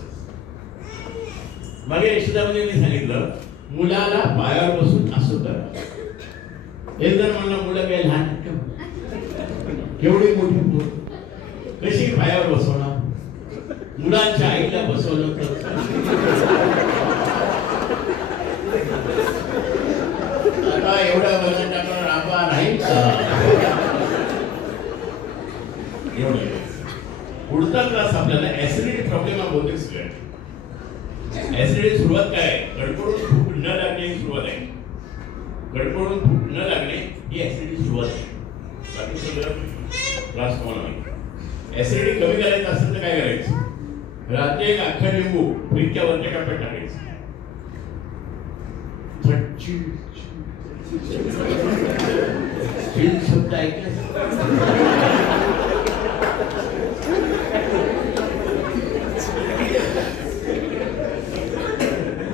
मागे यशोदामध्ये मी सांगितलं मुलाला पायावर बसून असं करा एक जण म्हणलं मुलं काय लहान केवढी मोठी मुलं कशी पायावर बसवणार मुलांच्या आईला बसवलं तर आता एवढ्या वजन टाकणार आंबा नाही एवढं पुढचा त्रास आपल्याला ऍसिडिटी प्रॉब्लेम हा बहुतेक सगळ्या ऍसिडिटी सुरुवात काय आहे गडबडून भूक न लागणे ही सुरुवात आहे गडबडून भूक न लागणे ही ऍसिडिटी सुरुवात आहे बाकी सगळं त्रास तुम्हाला माहिती ऍसिडिटी कमी करायचं असेल तर काय करायचं रात्री एक अख्खा लिंबू फ्रीजच्या वरच्या टप्प्यात टाकायचं शब्द ऐकले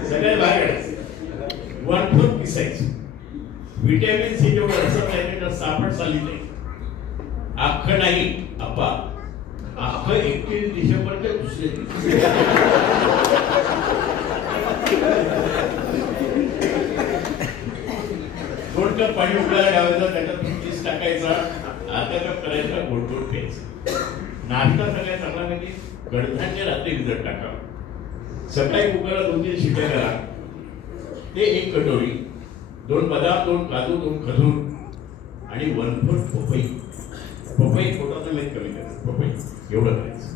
सगळ्या बाहेर 1/4 पिसायचं विटॅमिन सी जेवढं असं सापड चालली नाही अख्खं नाही अप्पा अख्खं 31 डिसेंबरच्या दुसऱ्या दिवशी दोन कप पाणी उकळायला ठेवायचं त्याच्यात चीज टाकायचा अर्धा कप करायचा गोड प्यायचं नाश्ता सगळ्या चांगला म्हणजे कडधान्य रात्री भिजत टाका सकाळी कुकरला 2-3 शिट्या करा ते 1 कटोरी 2 बदाम 2 काजू 2 खजूर आणि 1/4 पपई पोटाचं मीठ कमी करायचं पपई एवढं करायचं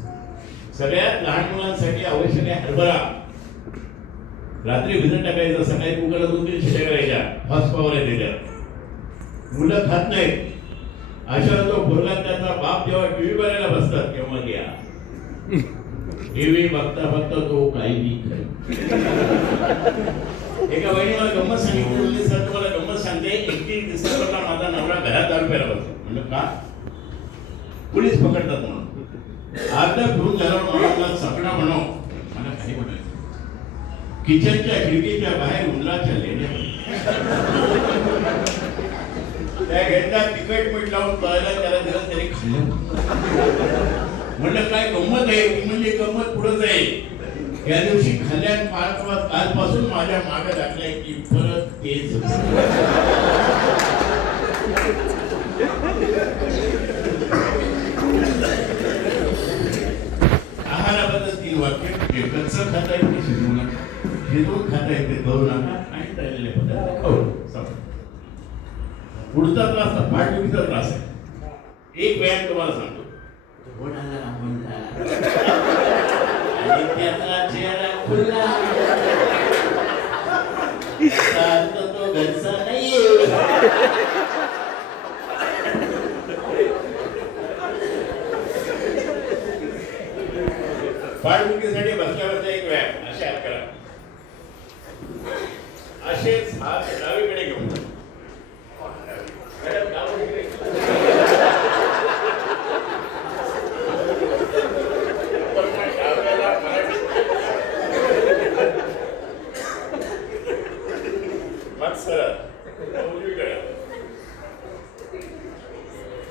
सगळ्यात लहान मुलांसाठी आवश्यक आहे हरभरा रात्री भिजत टाकायचं सकाळी कुकरला 2-3 शिट्या करायच्या हॉर्स पॉवर आहे त्याच्यात मुलं खात नाहीत अशा तो पोरगा त्याचा बाप जेव्हा टीव्ही बघायला बसतात तेव्हा घ्या टीव्ही बघता तो काही एका बहिणी मला गंमत सांगितली म्हणजे सर तुम्हाला गंमत सांगते 31 डिसेंबरला माझा नवरा घरात दारू प्यायला बसतो म्हणलं का पोलीस पकडतात म्हणून अर्धा घेऊन झाल्यावर मला सपना म्हणव मला काही म्हणायचं किचनच्या खिडकीच्या बाहेर उंदराच्या लेण्या त्या घेतला तिखट मीठ लावून पळायला त्याला दिलं त्याने खाल्लं म्हणलं काय गंमत आहे ती म्हणजे गंमत पुढे जाईल या दिवशी खाल्ल्या कालपासून माझ्या मागे टाकलंय की परत तेच आहाराबद्दल 3 वाक्य कच्चं खाता येते शिजवू नका शिजवून खाता येते करू नका आणि तळलेले पदार्थ खाऊ पुढचा त्रास पाठदुखीचा त्रास आहे एक व्यायाम तुम्हाला सांगतो आणि त्याचा चेहरा खुला तो घरचा नाहीये पाठदुखीसाठी बसल्यावरचा एक व्यायाम असे हात करा असेच हात डावीकडे घेऊन मग सरळ उजवीकडे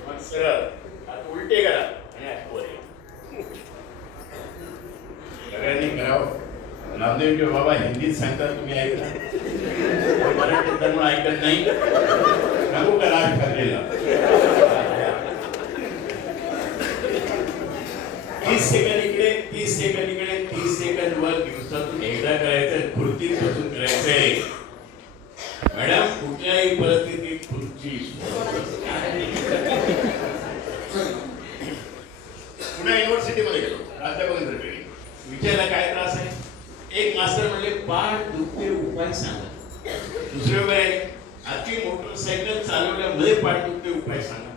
मग सरळ हात उलटे करा आणि वर सगळ्यांनी करावं नामदेवजी बाबा हिंदीत सांगतात तुम्ही ऐकता मराठीत त्यामुळे ऐकत नाही सांगू का राग ठरलेला 30 सेकंद इकडे 30 सेकंद इकडे 30 सेकंद वर दिवसातून एकदा करायचं खुर्ची बसून करायचंय मॅडम कुठल्याही परिस्थितीत खुर्ची पुणे युनिव्हर्सिटीमध्ये गेलो प्राध्यापक विचारला काय त्रास आहे एक मास्तर म्हणले पाठ दुखते उपाय सांगा. दुसरे उभे आहे अति मोटरसायकल चालवल्यामध्ये पाठ दुखते उपाय सांगा.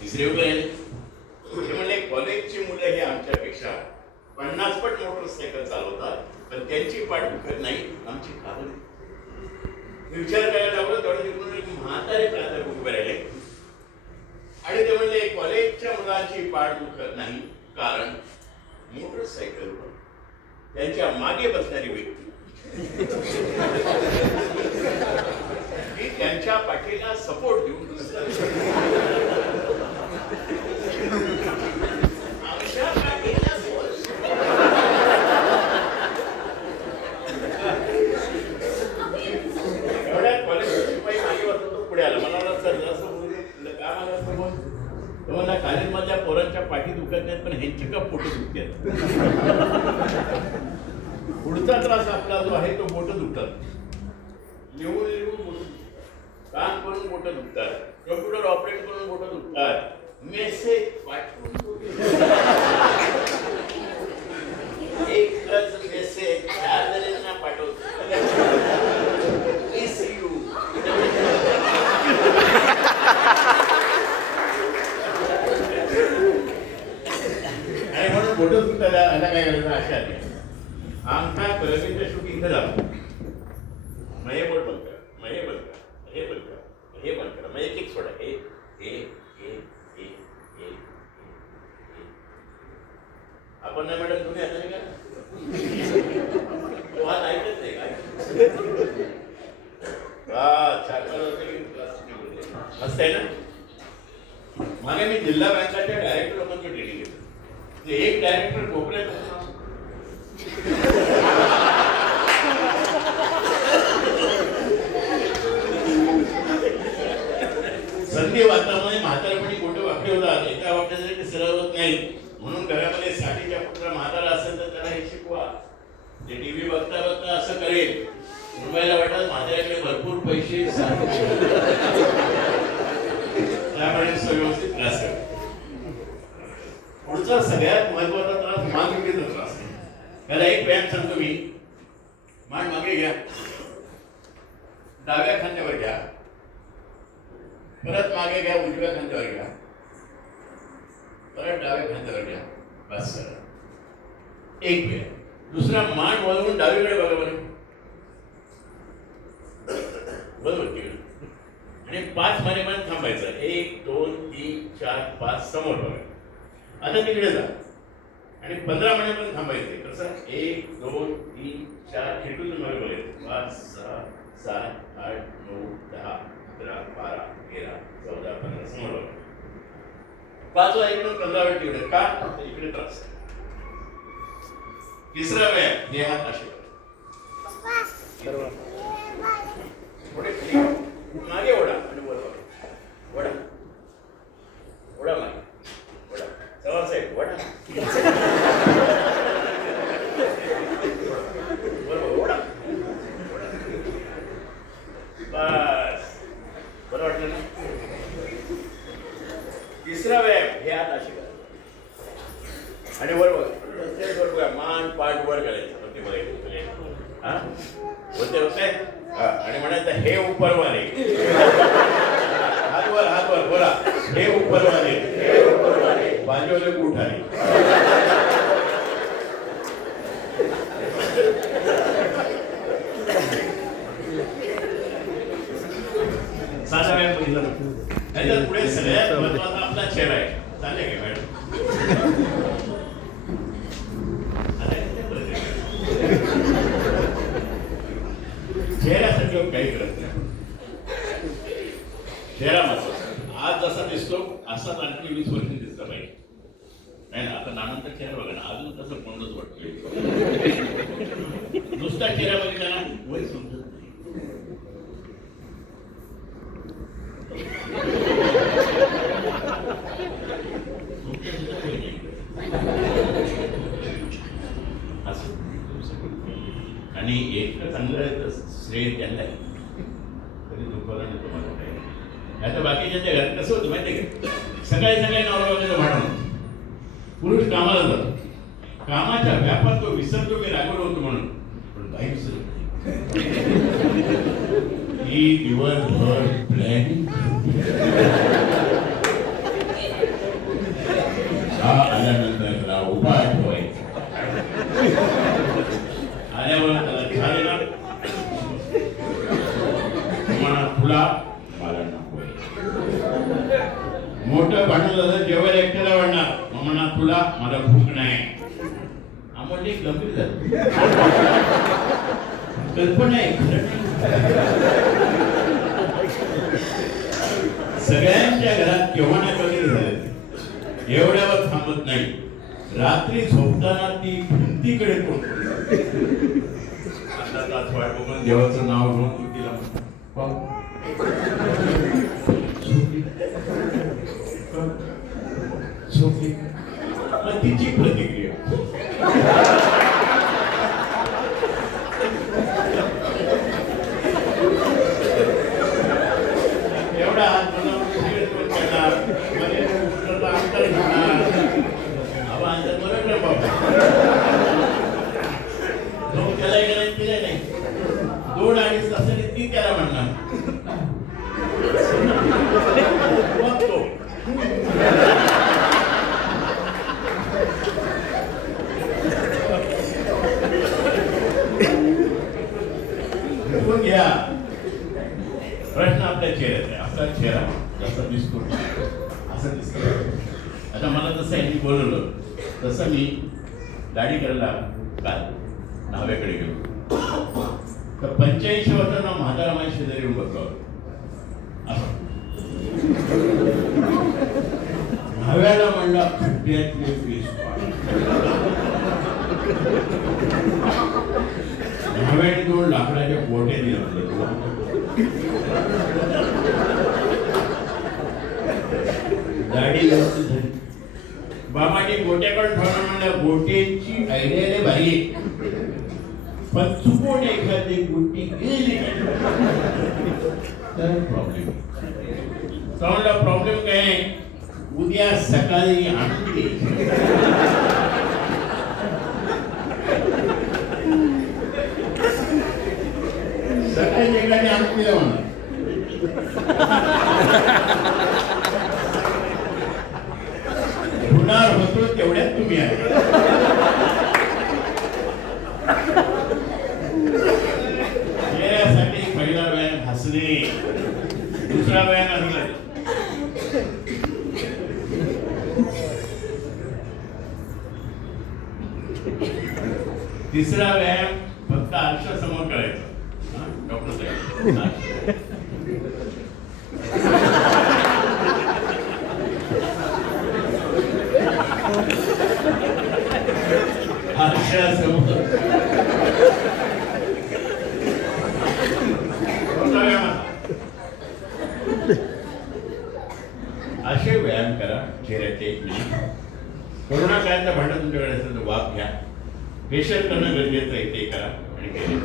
तिसरे उभे आहे ते म्हणले कॉलेजची मुलं हे आमच्यापेक्षा 50 पट मोटरसायकल चालवतात पण त्यांची पाठ दुखत नाही, आमची का बरं? विचार करायला लावलं तेवढं एक म्हातारे प्राध्यापक उभे राहिले आणि ते म्हणले कॉलेजच्या मुलांची पाठ दुखत नाही कारण मोटरसायकलवर त्यांच्या मागे बसणारी व्यक्ती ती त्यांच्या पाठीला सपोर्ट देऊन आमच्या पाठीला एवढ्या कॉलेज मागे बसतो पुढे आला मला सर असं काय मला तुम्हाला कॉलेजमधल्या पोरांच्या पाठी दुखत नाहीत पण ह्यांची का पोट दुखतात. पुढचा त्रास आपला जो आहे तो बोट दुखतात, लिहून लिहून बोट काम करून बोट दुखतात, कम्प्युटर ऑपरेट करून बोट दुखतात, मेसेज पाठवून एकच मेसेज 4 जणांना पाठवतो. आणि म्हणून बोट दुखतात आता काय करायचं अशा आमच्या कलगीच्या शेवटी इथं जातो मग हे बोट बंद करा, मग हे बंद करा, हे बंद करा, हे बंद करा, मग एक एक सोडा, हे हे हे हे हे आपण नाही मॅडम तुम्ही आता नाही का तुम्हाला ऐकत नाही काय मस्त आहे ना. मागे मी जिल्हा बँकाच्या डायरेक्टर लोकांचं ट्रेनिंग घेतलं. एक डायरेक्टर कोपऱ्यात संधी वातावरणामुळे म्हातारपणी बोट वाकडी होतात, एका वाकड्यासाठी सरळ होत नाही. म्हणून घरामध्ये साठीच्या पुत्र म्हातारा असेल तर त्याला हे शिकवा. जे टीव्ही बघता बघता असं करेल मुंबईला वाटत म्हाताऱ्याकडे भरपूर पैसे त्यामुळे व्यवस्थित त्रास कर. पुढचा सगळ्यात महत्वाचा त्रास मानगुटीचा त्रास आहे. त्याला एक व्यायाम सांगतो मी. मान मागे घ्या, डाव्या खांद्यावर घ्या, परत मागे घ्या, उजव्या खांद्यावर घ्या, परत डाव्या खांद्यावर घ्या. बस सर एक वेळ. दुसरा मान वळवून डावीकडे बघा बरं, बरोबर तिकडे. आणि 5 मान थांबायचं. 1 2 3 4 5 समोर बघा. आता तिकडे जा आणि 15 पण थांबायचे. कसं 1 2 3 4 खेटून तुम्हाला बघायचं. 5 6 7 8 9 10 11 12 13 14 15 समोर बघा. 5 वा इकडून 15 वेळ तिकडे का इकडे त्रास. तिसरा व्यायाम हे हात असे मागे ओढा आणि वर ओढा ओढा मागे ओढा सवा साईड ओढा बरोबर ओढा बस बरं वाटलं ना. तिसरा व्यायाम हे हात असे करा आणि वर वर मान पाठ वर करायचं. ते बघायचं हा होते होते आणि म्हणायचं हे उपरवाले हात वर बोला हे उपरवाले बांजोले उठाले. साधा व्यायाम बघितला नाहीतर पुढे सगळ्यात महत्वाचा आपला चेहरा आहे. चालेल का मॅडम? चेहऱ्यासाठी काही करत नाही. चेहरा महत्वाचा. आज जसा दिसतो असाच आणखी 20 वर्ष दिसला पाहिजे. नाही ना आता नानांचा चेहरा बघा ना अजून तसं कोणच वाटतोय. नुसता चेहरा बघितला ना वय समजत नाही. आणि एक चांगलं श्रेय त्यांना कधी दुःखाला नाही तुम्हाला काय. आता बाकीच्या घरात कसं होतं माहिती आहे का, सकाळी नवरा बायकोचं भांडण. पुरुष कामाला जातो, कामाच्या व्यापात तो विसरतो मी रागवलो होतो म्हणून पण काही विसरत ही दिवसभर प्लॅनिंग आल्यानंतर उपाय ठेवायचा आल्यावर त्याला झालेला म्हणा तुला मला नको मोठं भांडण झालं जेवायला एकट्याला वाढणार म्हणा तुला मला भूक नाही आम्हाला एक गंभीर झालं कल्पना आहे सगळ्यांच्या घरात केव्हा ना कधी झाले एवढ्यावर थांबत नाही रात्री झोपताना ती भिंतीकडे कोण आता तास वाट बघून देवाचं नाव घेऊन तिला तिची प्रतिक्रिया एवढा त्याला केलं नाही 2-2.5 तासांनी ती त्याला म्हणणार घ्या प्रश्न आपल्या चेहऱ्यात आहे आपला चेहरा जसा दिसतो असं दिसतो आता मला जसं यांनी बोलवलं तसं मी दाढी करायला काल न्हाव्याकडे गेलो तर 85 वर्षांना म्हातारा माझ्या शेजारी येऊन बसलो असं न्हाव्याला म्हणला खड्ड्यातले केस न्हाव्याने 2 लाकडाच्या गोट्या दिल्या दाढी झाली बाबांनी गोट्याकडे ठेवणं म्हणलं गोट्यांची आयडिया भारी पण चुकून एखादी गोटी गेली तर प्रॉब्लेम समजला प्रॉब्लेम काय उद्या सकाळी आणून द्यायची सकाळी एखादी आणून दिलं म्हणा होणार होतो तेवढ्यात तुम्ही आहे चेहऱ्यासाठी पहिला व्यायाम हसणे दुसरा व्यायाम हसला तिसरा व्यायाम फक्त आरशासमोर करायचा डॉक्टर असे व्यायाम करा चेहऱ्याचे 1 मिनिट कोरोना काळातलं भांडण तुमच्याकडे असेल तर वाफ घ्या फेशियल करणं गरजेचं आहे ते करा आणि केले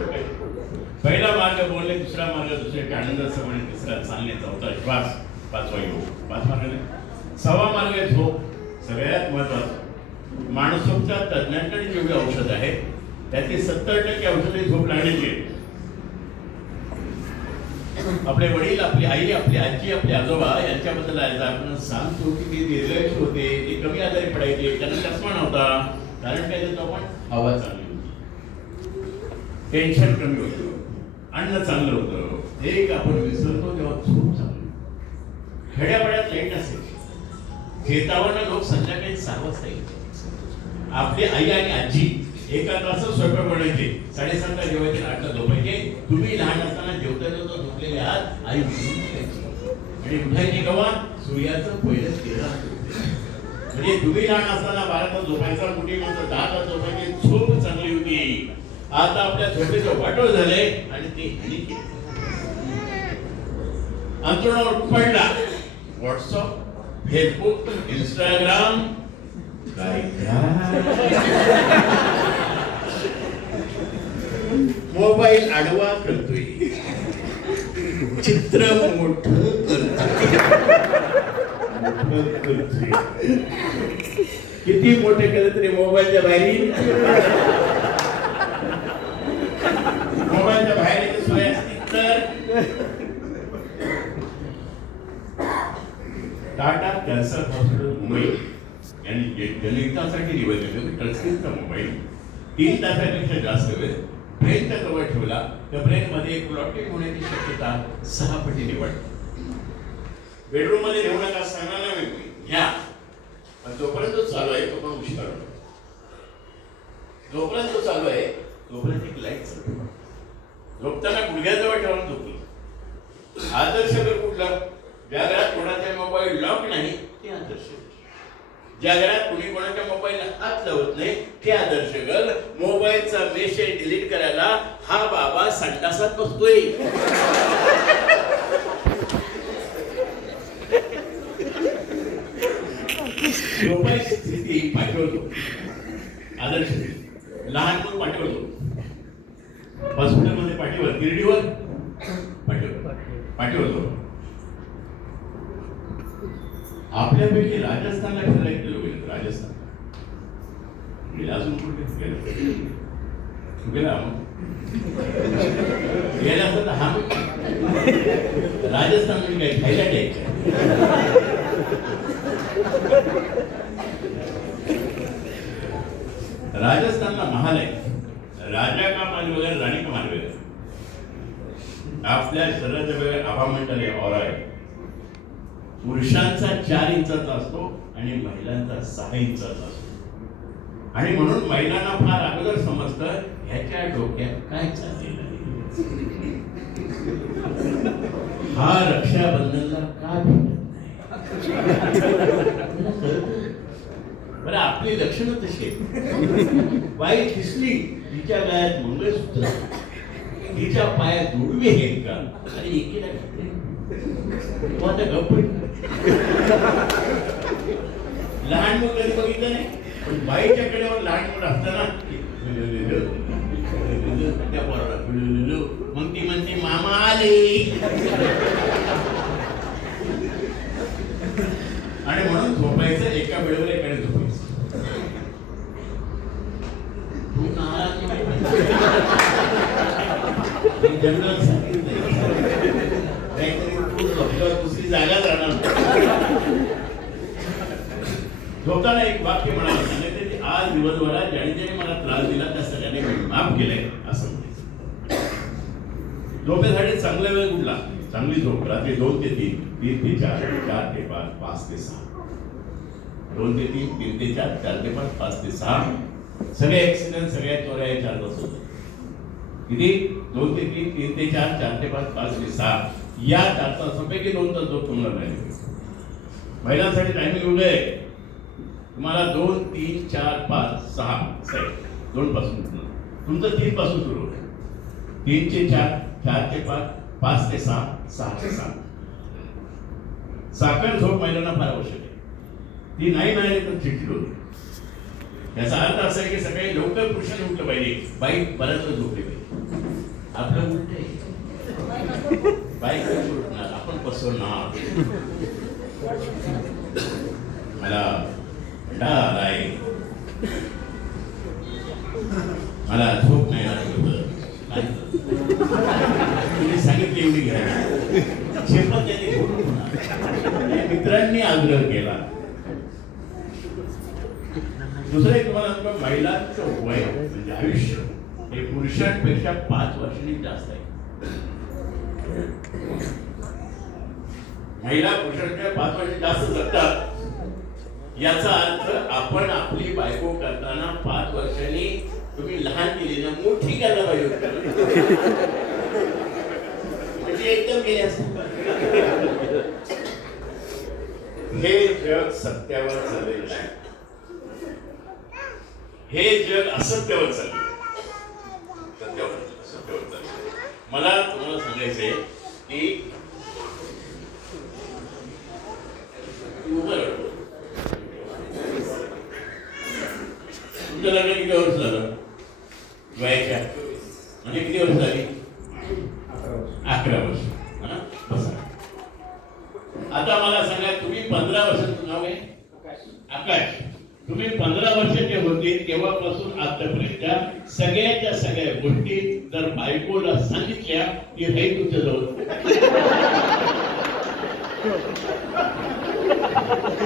पहिला मार्ग बोलले दुसरा मार्ग दुसरे आनंदाचं म्हणे तिसरा चालणे चौथा श्वास 5वा योग 5 मार्ग नाही 6वा मार्ग आहे झोप सगळ्यात महत्वाचं मानसोपचार तज्ञांकडे जेवढी औषध आहे त्यातली 70% औषधे झोप लागण्याची आहेत आपले वडील आपली आई आपली आजी आपले आजोबा यांच्याबद्दल आपण सांगतो की ते दीर्घायुष होते ते कमी आजारी पडायचे त्यांना चष्मा नव्हता कारण काय देतो आपण हवा चांगली होती टेन्शन कमी होतं अन्न चांगलं होतं एक आपण विसरतो तेव्हा झोप चांगली खेड्यापाड्यात लाईट नसेल शेतावरनं लोक संध्याकाळी 6 वाजता यायचे आपली आई आणि आजी एका तासात स्वयंपाक बनायचे 7:30ला जेवायचे 8ला झोपायचे तुम्ही लहान असताना जेवता जेवता झोपलेले आहात आई आणि उठायची केव्हा सूर्याचं पहिलं किरण म्हणजे तुम्ही लहान असताना 12 तास झोपायचा कुठे माणसं 10 तास झोपायची झोप चांगली होती आता आपल्या झोपेचं वाटोळ झालंय आणि ते अंतरावर पडला व्हॉट्सअप फेसबुक इंस्टाग्राम काय मोबाईल आडवा करतोय चित्र मोठं करतोय किती मोठे केलं तरी मोबाईलच्या बाहेर कॅन्सर हॉस्पिटल मुंबई यांनी जनहितासाठी निवडलेलं ट्रस्टीचा मोबाईल 3 तासापेक्षा जास्त वेळ ब्रेनच्या जवळ ठेवला तर ब्रेनमध्ये क्लॉटिंग होण्याची शक्यता 6 पटीने वाढते. बेडरूम मध्ये नेऊ नका सांगणार नाही मी, घ्या, पण जोपर्यंत चालू आहे तोपर्यंत उशीर काढू नका. जोपर्यंत चालू आहे तोपर्यंत एक लाईट चालू, झोपताना गुडघ्याजवळ ठेवून झोपलं. आदर्श घर कुठलं? ज्या घरात कोणाचा मोबाईल लॉक नाही ते आदर्श. ज्या घरात कुणी कोणाच्या मोबाईलला हात लावत नाही ते आदर्श घर. मोबाईलचा मेसेज डिलीट करायला हा बाबा संडासात बसतोय. मोबाईल स्थिती पाठवतो आदर्श, लहान मुलं पाठवतो हॉस्पिटलमध्ये, पाठीवर गिरडीवर पाठवतो. आपल्यापैकी राजस्थानला फिरायला गेलो गेलो. राजस्थान गेला, अजून कुठे गेला गेला असं तर हा राजस्थान म्हणजे काय खायला द्यायचं. राजस्थानला महाल आहे, राजा का महल वगैरे राणी का महल वगैरे. आपल्या शरीराच्या वेगळ्या आभामंडल आहे, ऑरा आहे. पुरुषांचा 4 इंचाचा असतो आणि महिलांचा 6 इंचाचा असतो. आणि म्हणून महिलांना फार अगोदर समजतं ह्याच्या डोक्यात काय चाललेलं आहे. हा रक्षाबंधनला का भेटत नाही? बरं, आपली लक्षणं तशी आहेत. बाई दिसली, तिच्या गळ्यात मंगळसूत्र, तिच्या पायात जोडवे आहेत का? अरे एकीला आता गप्प. लहान मुलं कधी बघितलं नाही, पण बाईच्या कडेवर लहान मुलं असताना त्या पोराला मग ती म्हणते मामा आले. आणि म्हणून झोपायचं एका वेळेवर एकाने झोपायचं. जनरल दुसरी जागाच राहणार. झोपताना एक वाक्य म्हणाले सांगितले की आज दिवसभरात ज्याने ज्याने मला त्रास दिला त्या सगळ्यांनी मी माफ केलंय असं म्हणायचं. झोपेसाठी चांगला वेळ कुठला? चांगली झोप रात्री 2 ते 3, 3 ते 4, 4 ते 5, 5 ते 6, 2 ते 3, 3 ते 4, 4 ते 5, 5 ते 6. सगळे ऍक्सिडेंट सगळ्या चोऱ्या 4 तास होते. किती? 2 ते 3, 3 ते 4, 4 ते 5, 5 ते 6. या 4 तासांपैकी 2 तास झोप तुम्हाला नाही. महिलांसाठी टायमिंग एवढं आहे, तुम्हाला 2, 3, 4, 5, 6 2 पासून तुमचं 3 पासून सुरू होतं. 3 ते 4, 4 ते 5, 5 ते 6, 6 ते 7. साखर झोप महिलांना फार आवश्यक आहे. ती नाही मिळाली तर चिडचिड होते. याचा अर्थ असा आहे की सकाळी लवकर पुरुषांनी उठलं पाहिजे, बाई बऱ्याच वेळ झोपली पाहिजे. आपलं उलट आहे, बाई कधी उठणार, आपण पसरणार. मला आलाय, मला झोप नाही सांगितले एवढी घ्या. शेपत त्यांनी मित्रांनी आग्रह केला. दुसरं एक तुम्हाला महिलांचं वय म्हणजे आयुष्य हे पुरुषांपेक्षा 5 वर्षांनी जास्त आहे. महिला पुरुषांपेक्षा 5 वर्ष जास्त जगतात. याचा अर्थ आपण आपली बायको करताना 5 वर्षांनी तुम्ही लहान केली ना, मोठी करायला पाहिजे. म्हणजे एकदम गेले असं. हे जग सत्यावर चाललेलं आहे. हे जग असत्यावर चाललं. सत्यावर चाललं. मला तुम्हाला सांगायचंय की तुमचं लग्न किती वर्ष झालं? वयाच्या म्हणजे किती वर्ष झाली? 11 वर्ष. आता मला सांगा, तुम्ही 15 वर्षाचं नाव आहे आकाश. तुम्ही 15 वर्षाचे होते तेव्हापासून आतापर्यंतच्या सगळ्याच्या सगळ्या गोष्टी जर बायकोला सांगितल्या की हे तुमच्या जवळ हे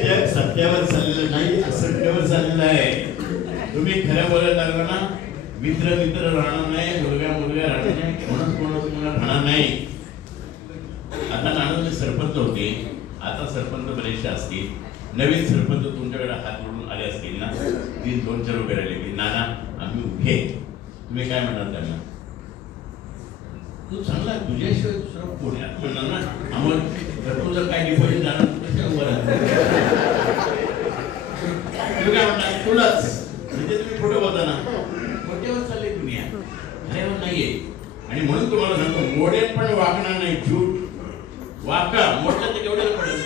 जग सत्यावर चाललेलं नाही, असत्यावर चाललेलं आहे. तुम्ही खरं बोलायला लागला ना, मित्र मित्र राहणार नाही, मुलगा मुलगा राहणार नाही, कोणच राहणार नाही. आता नानांचे सरपंच होते, आता सरपंच बरेचसे असतील. नवीन सरपंच तुमच्याकडे हात जोडून आले असतील ना, 3-4 उभे राहिले की नाना आम्ही उभे. तुम्ही काय म्हणणार त्यांना? तू चांगला, तुझ्याशिवाय दुसरा कोण आहे म्हणणार ना. आम्हाला तुझं काय डिपॉझिट जाणार, कशा उभं राहणार? तुम्ही काय म्हणणार? तुलाच. म्हणजे तुम्ही खोटं बोलता ना, खोट्यावर चालले दुनिया, खऱ्यावर नाहीये. आणि म्हणून तुम्हाला सांगतो, मोडेल पण वागणार नाही. झूट वाका मोठं तर केवढं पडेल.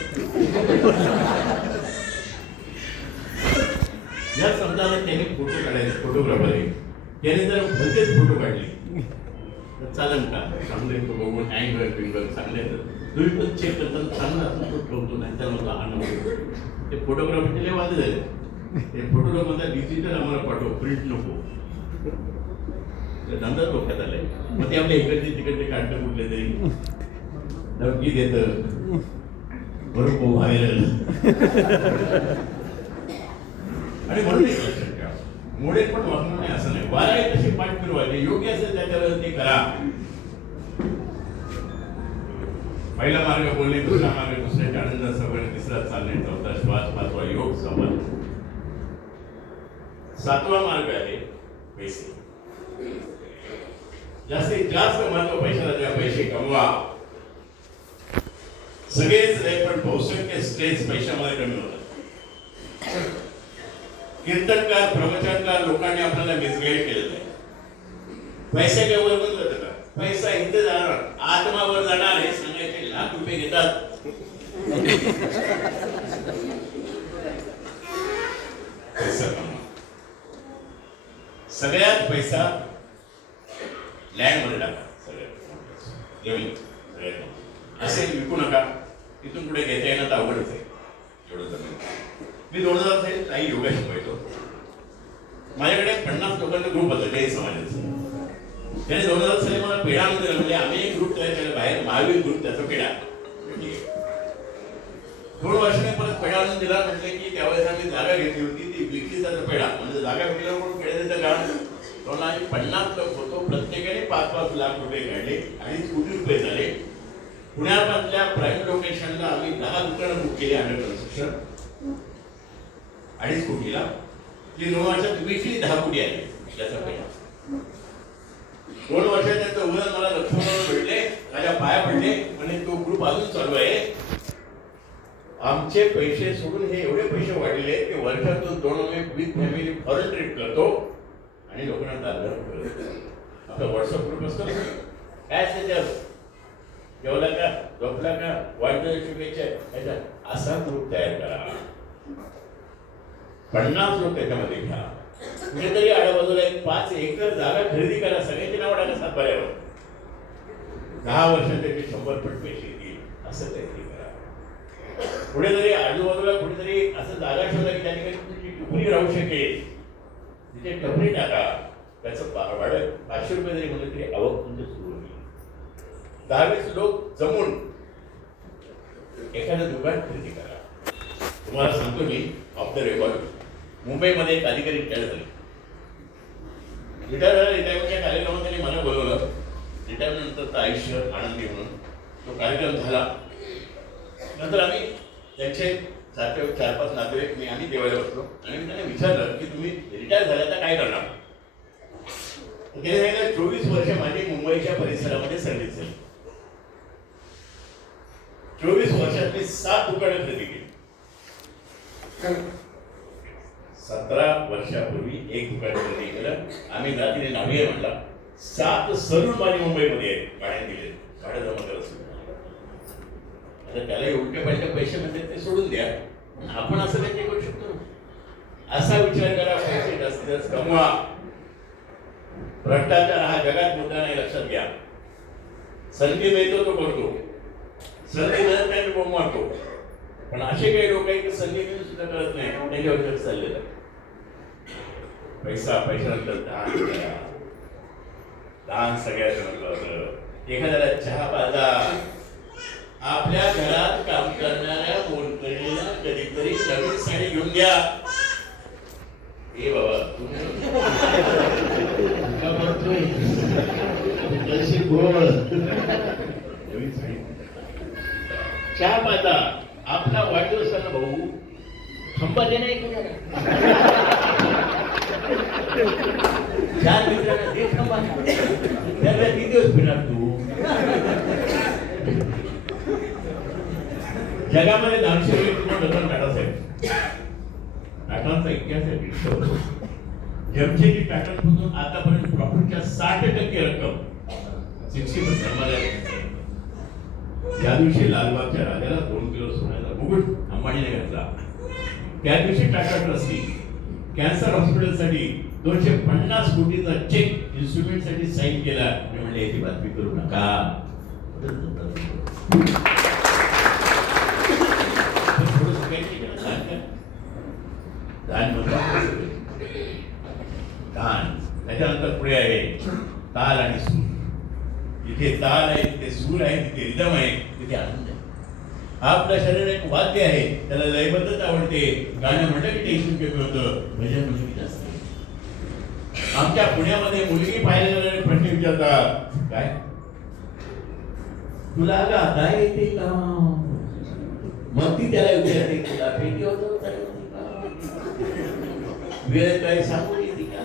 या समजाला त्यांनी फोटो काढायचे, फोटोग्राफर आहे, त्याने जर भलतेच फोटो काढले तर चालेल का? चांगले तो बघून अँगल बिंगल चांगले तुम्ही पण चेक करताना चांगला फोटो ठेवतो, नाही तर मग आनंद. ते फोटोग्राफरचे लय वादे झाले. ते फोटोग्राफरचा डिजिटल आम्हाला पाठव, प्रिंट नको. धंदा डोक्यात आलाय. मग ते आपल्या इकडचे तिकडचे काढतं कुठले तरी धमकी देतं, बरोबर व्हायरल. आणि म्हणून एक लक्षात ठेवा, मोडेल पण वागणार नाही असं नाही. वारा तशी पाठ फिरवायचे, योग्य असेल त्याच्यावर ते करा. पहिला मार्ग बोलणे, दुसरा मार्ग दुसऱ्याच्या आनंदात सगळं, तिसरा चालणे, चौथा श्वास, 5वा योग संवाद, 7वा मार्ग आहे पैसे. जास्तीत जास्त महत्व पैशाला द्या, पैसे कमवा. सगळेच नाही पण बहुसंख्य स्ट्रेस पैशामध्ये कमी होतात. कीर्तनकार, प्रवचनकार लोकांनी आपल्याला मिसगाईड केलेलं आहे. पैसा काय वर बंद होतं का? पैसा इथे जाणार, आत्मावर जाणार हे सांगायचे लाख रुपये घेतात. पैसा कमवा. सगळ्यात पैसा लँड मध्ये टाका. सगळ्यात जमीन सगळ्यात असे विकू नका. इथून पुढे घेता येणं तर अवघडच आहे. एवढं जमीन मी 2000 साली काही योगा शिकवायचो. माझ्याकडे 50 लोकांचा ग्रुप होता जैन समाजाचा. त्याने 2000 साली मला पेढा म्हणजे आम्ही एक ग्रुप तयार केला बाहेर, महावीर ग्रुप, त्याचा पेढा. 2 वर्षाने परत पेढा आणून दिला. म्हटलं की त्यावेळेस आम्ही जागा घेतली होती, ती विक्रीचा पेढा म्हणजे जागा विकल्यावर म्हणून पेढा द्यायचं कारण आम्ही 50 लोक होतो. प्रत्येकाने 5-5 लाख रुपये काढले आणि कोटी रुपये झाले. पुण्यामधल्या प्राईम लोकेशनला आम्ही 10 दुकानं बुक केली अंडर कन्स्ट्रक्शन, 2.5 कोटीला. ती 2 वर्षात विकली 10 कोटी आली त्याचा पेढा. 2 वर्षात त्यांचं उदाहरण मला लक्ष्मण भेटले, माझ्या पाया पडले, म्हणजे तो ग्रुप अजून चालू आहे. आमचे पैसे सोडून हे एवढे पैसे वाढले की वर्षातून 2 विथ फॅमिली फॉरेन ट्रिप करतो आणि लोकांना दादर करतो. आपला व्हॉट्सअप ग्रुप असतो, काय त्याच्यावर जेवला का, झोपला का, वाढदिवस शुभेच्छा, असा ग्रुप तयार करा. 50 लोक त्याच्यामध्ये घ्या. कुठेतरी आडाबाजूला एक 5 एकर जागा खरेदी करा. सगळ्यांची नाव टाका सातबाऱ्यावर. 10 वर्षात त्याचे 100 पट पैसे येतील असं काहीतरी करा. कुठेतरी आजूबाजूला कुठेतरी असं जागा शोधा की त्या ठिकाणी तुमची टुकडी राहू शकेल, तिथे टपरी टाका. त्याचं भाडं 500 रुपये जरी म्हणलं तरी आवक तुमची सुरू होईल. 10-20 लोक जमून एखादं दुकान खरेदी करा. तुम्हाला सांगतो मी ऑफ द रेकॉर्ड, मुंबईमध्ये एक अधिकारी रिटायर झाले. रिटायरमेंटच्या कार्यक्रमात त्यांनी मला बोलवलं. रिटायरमेंट नंतरचं आयुष्य आनंदी म्हणून तो कार्यक्रम झाला. नंतर आम्ही त्यांचे 4-5 नातेवाईक आम्ही जेवायला बसलो आणि मी त्यांना विचारलं की तुम्ही रिटायर झाल्या तर काय करणार. गेल्या 24 वर्ष माझी मुंबईच्या परिसरामध्ये सर्व्हिस झाली. 24 वर्षात मी 7 दुकानं खरेदी केली. 17 वर्षापूर्वी एक दुकान खरेदी केलं. आम्ही जातीने नावी आहे म्हटला. 7 सलून माझी मुंबईमध्ये भाड्याने दिले. भाडं जमा करत आता त्याला योग्य पाहिजे पैसे म्हणजे ते सोडून द्या. आपण असं काही करू शकतो. असा विचार करा, पैसे जास्तीत जास्त कमवा. भ्रष्टाचार हा जगात मुद्दा नाही, लक्षात घ्या. संधी मिळतो तो करतो, संधी मिळत नाही तो मारतो. पण असे काही लोक आहेत की संधी मिळून सुद्धा करत नाही, त्यांच्यावर चाललेलं आहे. पैसा पैशानंतर दान करा. दान सगळ्यात महत्वाचं. एखाद्याला चहा पाजा. आपल्या घरात काम करणाऱ्या मोलकरीला कधीतरी नवीन साडी घेऊन द्या. ए बाबा का म्हणतोय कशी बोल. नवीन साडी चहा पाजा. आपला वाढदिवसाला भाऊ खंबा दे नाही करू. चार मित्रांना दे खंबा. त्याला किती दिवस फिरणार तू. जगामध्ये 900 डझन टाटा साहेब. टाटांचा इतिहास आहे. जमशेदजी टाटांपासून आतापर्यंत प्रॉफिटच्या 60% रक्कम 60% धर्माला. ज्या दिवशी लालबागच्या राजाला 2 किलो सोन्याचा मुकुट अंबानीने घातला त्या दिवशी टाटा ट्रस्टी कॅन्सर हॉस्पिटलसाठी 250 कोटीचा चेक इन्स्ट्रुमेंटसाठी साईन केला. मी म्हणले याची बातमी करू नका. दान. त्याच्यानंतर पुढे आहे ताल आणि सूर. जिथे ताल आहे तिथे सूर आहे, तिथे रिदम आहे, तिथे आनंद आहे. आपलं शरीर एक वाद्य आहे, त्याला लयबद्धता आवडते. गाणं म्हटलं की टेन्शन कमी होतं, भजन म्हटलं की जास्त. आमच्या पुण्यामध्ये मुलगी पाहिलेला प्रश्न विचारतात, काय तुला गाता येते का. मग ती त्याला विचारते तुला पेटी होतं वेळ काय सांगू येते का.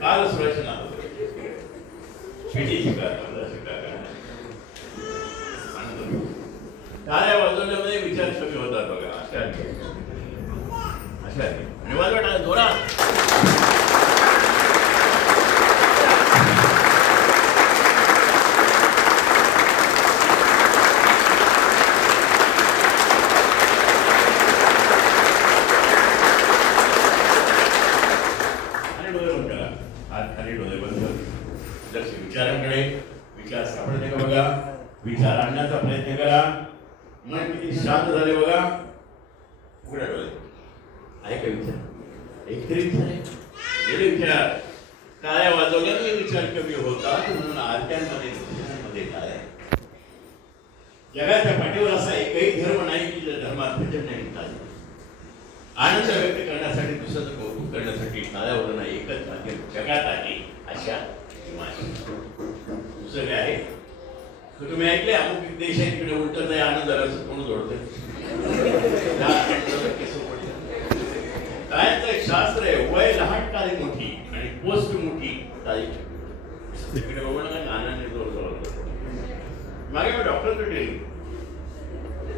काल सुरक्षणा पेटी शिका टाळ्या वाजवण्यामध्ये विचार कमी होतात बघा. अशा आणि वाजवटा जोरात. विचारांकडे विचार सापडते का बघा. विचार आणण्याचा प्रयत्न करा. मन किती शांत झाले बघा. उघड्या डोळे आहे का विचार. एकतरी विचार आहे. गेले विचार टाळ्या वाजवल्याने विचार कमी होतात. म्हणून आरत्यांमध्ये काय आहे. जगाच्या पाठीवर असा एकही धर्म नाही की ज्या धर्मात भजन नाही चालत. आनंद व्यक्त करण्यासाठी दुसऱ्याचं कौतुक करण्यासाठी टाळ्यावर नाही एकच माध्यम जगात आहे. अशा दुसरं काय आहे तुम्ही ऐकले. अमुक देश आहे तिकडे उलटत आहे आनंद झाला कोण जोडतंय. टाळ्यांचं एक शास्त्र आहे. वय लहान टाळी मोठी आणि पोस्ट मोठी टाळी. तिकडे बघू नका आनंद जोर. मागे मी डॉक्टरकडे गेली.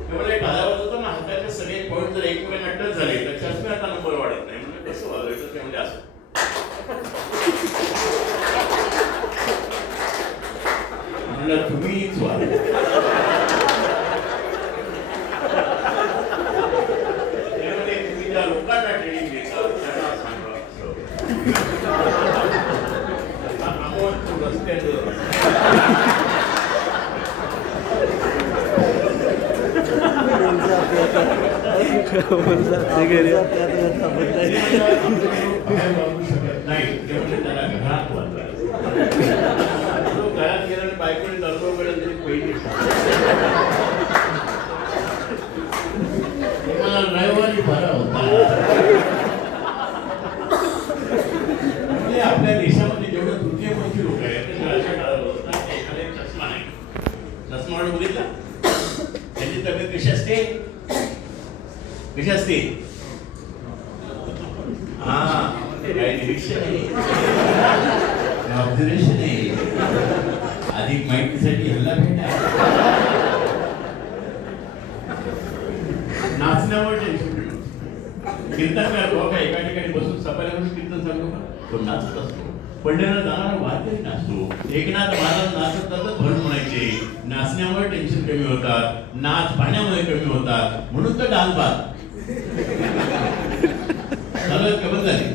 त्यामुळे टाळ्या वाजवतो ना हाताचे सगळे पॉईंट जर एकमेकांना टच झाले तर चष्म्याचा नंबर वाढत नाही. म्हणजे कसं वाजवायचं ते म्हणजे असं. तुम्हीच वाद तुम्ही ज्या लोकांना ट्रेनिंग देतात त्यांना सांगा रस्त्याचं नाही ते म्हणजे त्याला घरात वाजवायचं. घरात गेल्याने बायकोने दररोज वेळेला तरी पहिली मला रविवारी बरा होता. म्हणजे आपल्या देशामध्ये जेवढे तृतीयपंथी लोक आहेत ते अशा काळात होतात एखाद्या चष्मा नाही. चष्मा बघितला त्यांची तब्येत कशी असते. कशी असते. हा काही निरीक्षण आहे ऑब्झर्वेशन आहे. अधिक माहितीसाठी हल्ला भेटा. नाचण्यावर टेन्शन. कीर्तन करतो का एका ठिकाणी बसून सपायला कीर्तन सांगतो का तो नाचत असतो. पडलेला जाणारा वाद्यही नाचतो. एकनाथ महाराज नाचत नाचत भरून म्हणायचे नाचण्यामुळे टेन्शन कमी होतात. नाच पाण्यामुळे कमी होतात. म्हणून तर डाल बात चालत कबल झाली.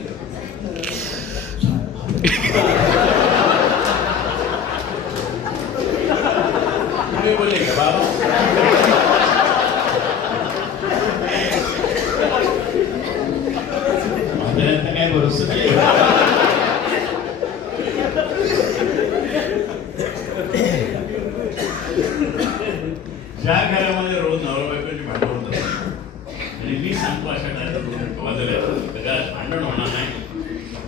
भरोसा नाही. ज्या घरामध्ये रोज नवरा बायकोची भांडण होतात आणि मी सांगतो अशा घरात भांडण होणार नाही,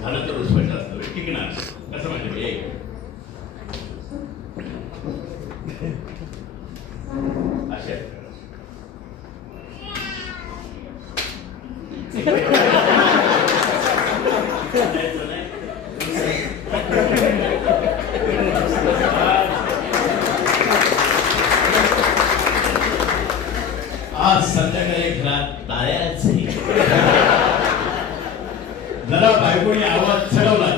झालं तर रुसवायचं असतं टिकणार कसं म्हणजे अशा आज संध्याकाळी घरात टाळ्याच जरा बायकोने आवाज चढवला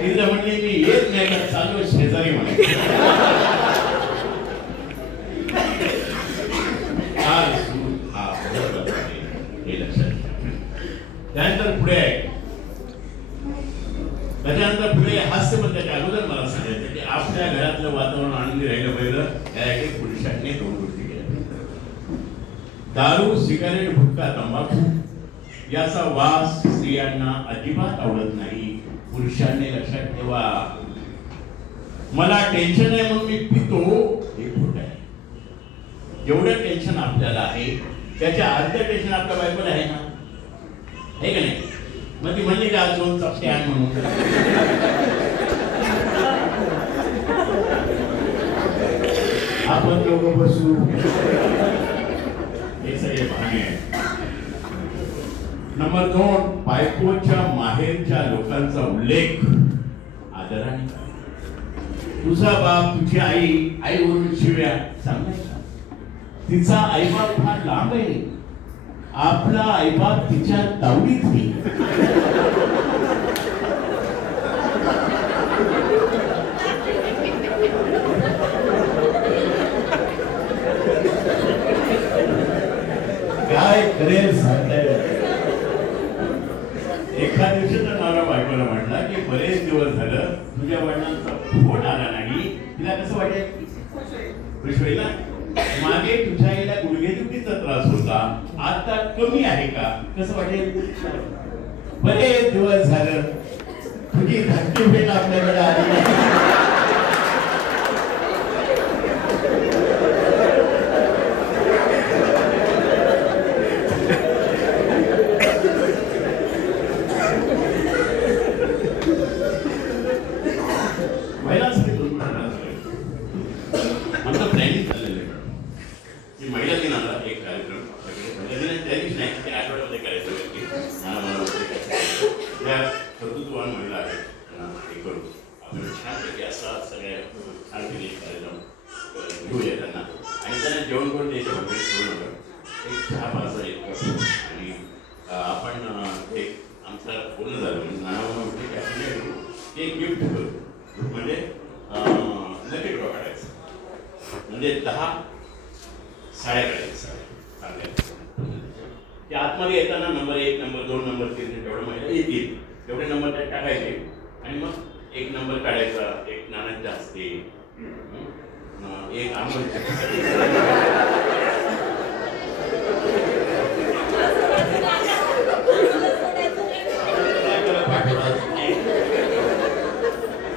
तिला म्हणले मी येत नाही का चालू शेजारी म्हणे. हे लक्षात त्यानंतर पुढे आहे त्याच्यानंतर पुढे हास्य पण त्याच्या अगोदर मला सांगायचं की आपल्या घरातलं वातावरण आनंदी राहिलं पाहिजे त्यासाठी पुरुषांनी 2 गोष्टी केल्या. दारू, सिगारेट, गुटखा, तंबाखू याचा वास स्त्रियांना अजिबात आवडत नाही. पुरुषांनी लक्षात ठेवा, मला टेन्शन आहे म्हणून मी पितो हे खोटं आहे. जेवढं टेन्शन आपल्याला आहे त्याच्या अर्ध टेन्शन आपल्या बायकोला आहे ना, आहे का नाही? मग ती म्हणली का 2 चपटे आण म्हणून. आपण दोघं बसू हे सगळे बहाणे आहेत. नंबर 2, बायकोच्या माहेरच्या लोकांचा उल्लेख आदराने. तुझा बाप, तुझी आई, आई वरून शिव्या सांगायचा. तिचा आईबाप फार लांब आहे, आपला आईबाप तिच्या तावडीत नाही. काय करेल सांगताय. एका दिवशी तर नवरा बायकोला म्हटला की बरेच दिवस झालं तुझ्या वडिलांचा फोन आला नाही. तिला कसं वाटेल? खुश होईल ना. मागे तुझ्या आईला गुडघेदुखीचा त्रास होता, आता कमी आहे का? कसं वाटेल? बरेच दिवस झालं तुझी धाकटी बहीण आपल्याकडे आली नाही. जेवण करून द्यायचं एक चहा पाच आणि आपण एक आमचं पूर्ण झालं म्हणजे नावामध्ये एक गिफ्ट करू म्हणजे लकी ड्रॉ काढायचं म्हणजे 10 साड्या काढायच्या ते आतमध्ये येताना नंबर 1, नंबर 2, नंबर 3 जेवढे महिला येतील तेवढे नंबर त्यात टाकायचे आणि मग एक नंबर काढायचा, एक नाण्यांच्या हस्ते, एक आंबोलीच्या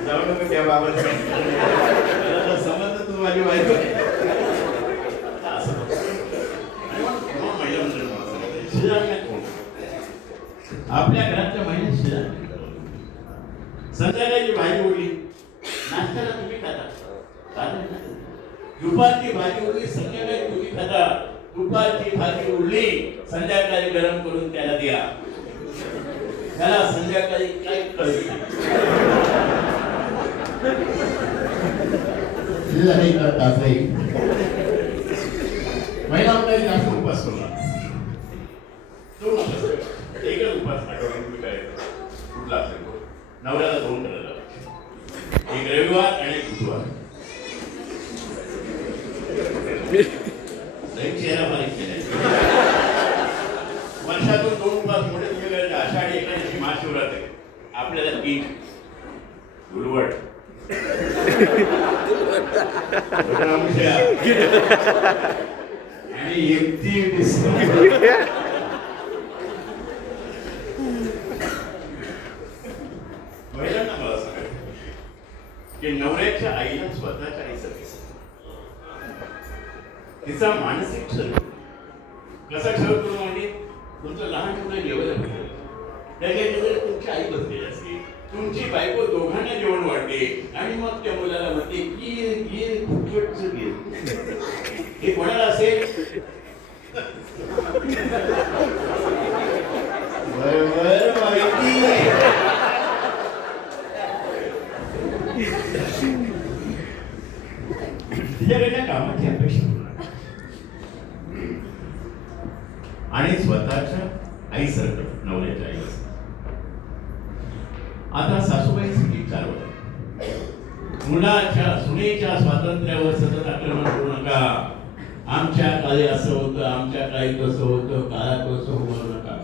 जाऊ नको त्या बाबत समजलं तू माझी बायको आपल्या घरातल्या महिला शिरा संध्याकाळची भाजी उरली नाश्त्याला तुम्ही खाता, दुपारची भाजी उरली संध्याकाळी तुम्ही खाता. दुपारची भाजी उरली संध्याकाळी गरम करून त्याला द्या, त्याला संध्याकाळी काही कळत नाही करतात महिला मंडळी जास्त उपास करणार. एकच उपास आठवड्यात तुम्ही करायचा कुठला असेल तो नवऱ्याला 2 करायला, एक रविवार आणि एक बुधवार. चेहरा बारीक केला. वर्षातून 2 उपास मोठे तुम्ही करायचे. आषाढी एकादशी, महाशिवरात्री. आपल्याला 3 उलवट आणि 31 की नवऱ्याच्या आईला स्वतःच्या आईसारखे तिचा मानसिक ठरव कसा ठरवतो म्हणजे तुमचं लहान मुलं जेवायला बसलं त्याच्या तिथे तुमची आई बसलेली असते, तुमची बायको दोघांना जेवण वाढते आणि मग त्या मुलाला म्हणते की फुकटचं गिर हे कोणाला असेल बरोबर माहिती तिच्याकडल्या कामाची अपेक्षा आणि स्वतःच्या आईसारखं नवऱ्याच्या आई असतं. आता सासूबाईंसाठी 4 वर्ष मुलाच्या सुनेच्या स्वातंत्र्यावर सतत आक्रमण करू नका. आमच्या काळी असं होतं, आमच्या काळी तसं होतं, काळात तसं होऊ नका.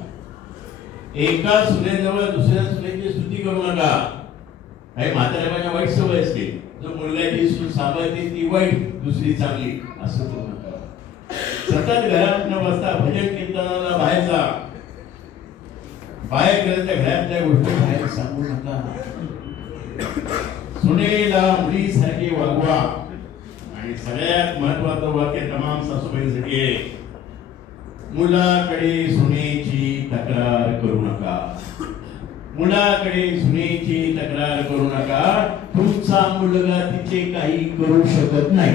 एका सुनेजवळ दुसऱ्या सुनेची स्तुती करू नका. काही म्हाताऱ्याच्या वाईट सवय असते, जो मुलगाची सून सांभाळते ती वाईट दुसरी चांगली असं करू नका. सतत घरात न बसता भजन कीर्तनाला बाहेर जा. बाहेर गेल्या घरातल्या गोष्टी बाहेर सांगू नका. सुनेला मुलीसारखी वागवा. आणि सगळ्यात महत्वाचं वाक्य तमाम सासूबाईंसाठी आहे, मुलाकडे सुनेची तक्रार करू नका. मुलाकडे सुनेची तक्रार करू नका. तुमचा मुलगा तिचे काही करू शकत नाही.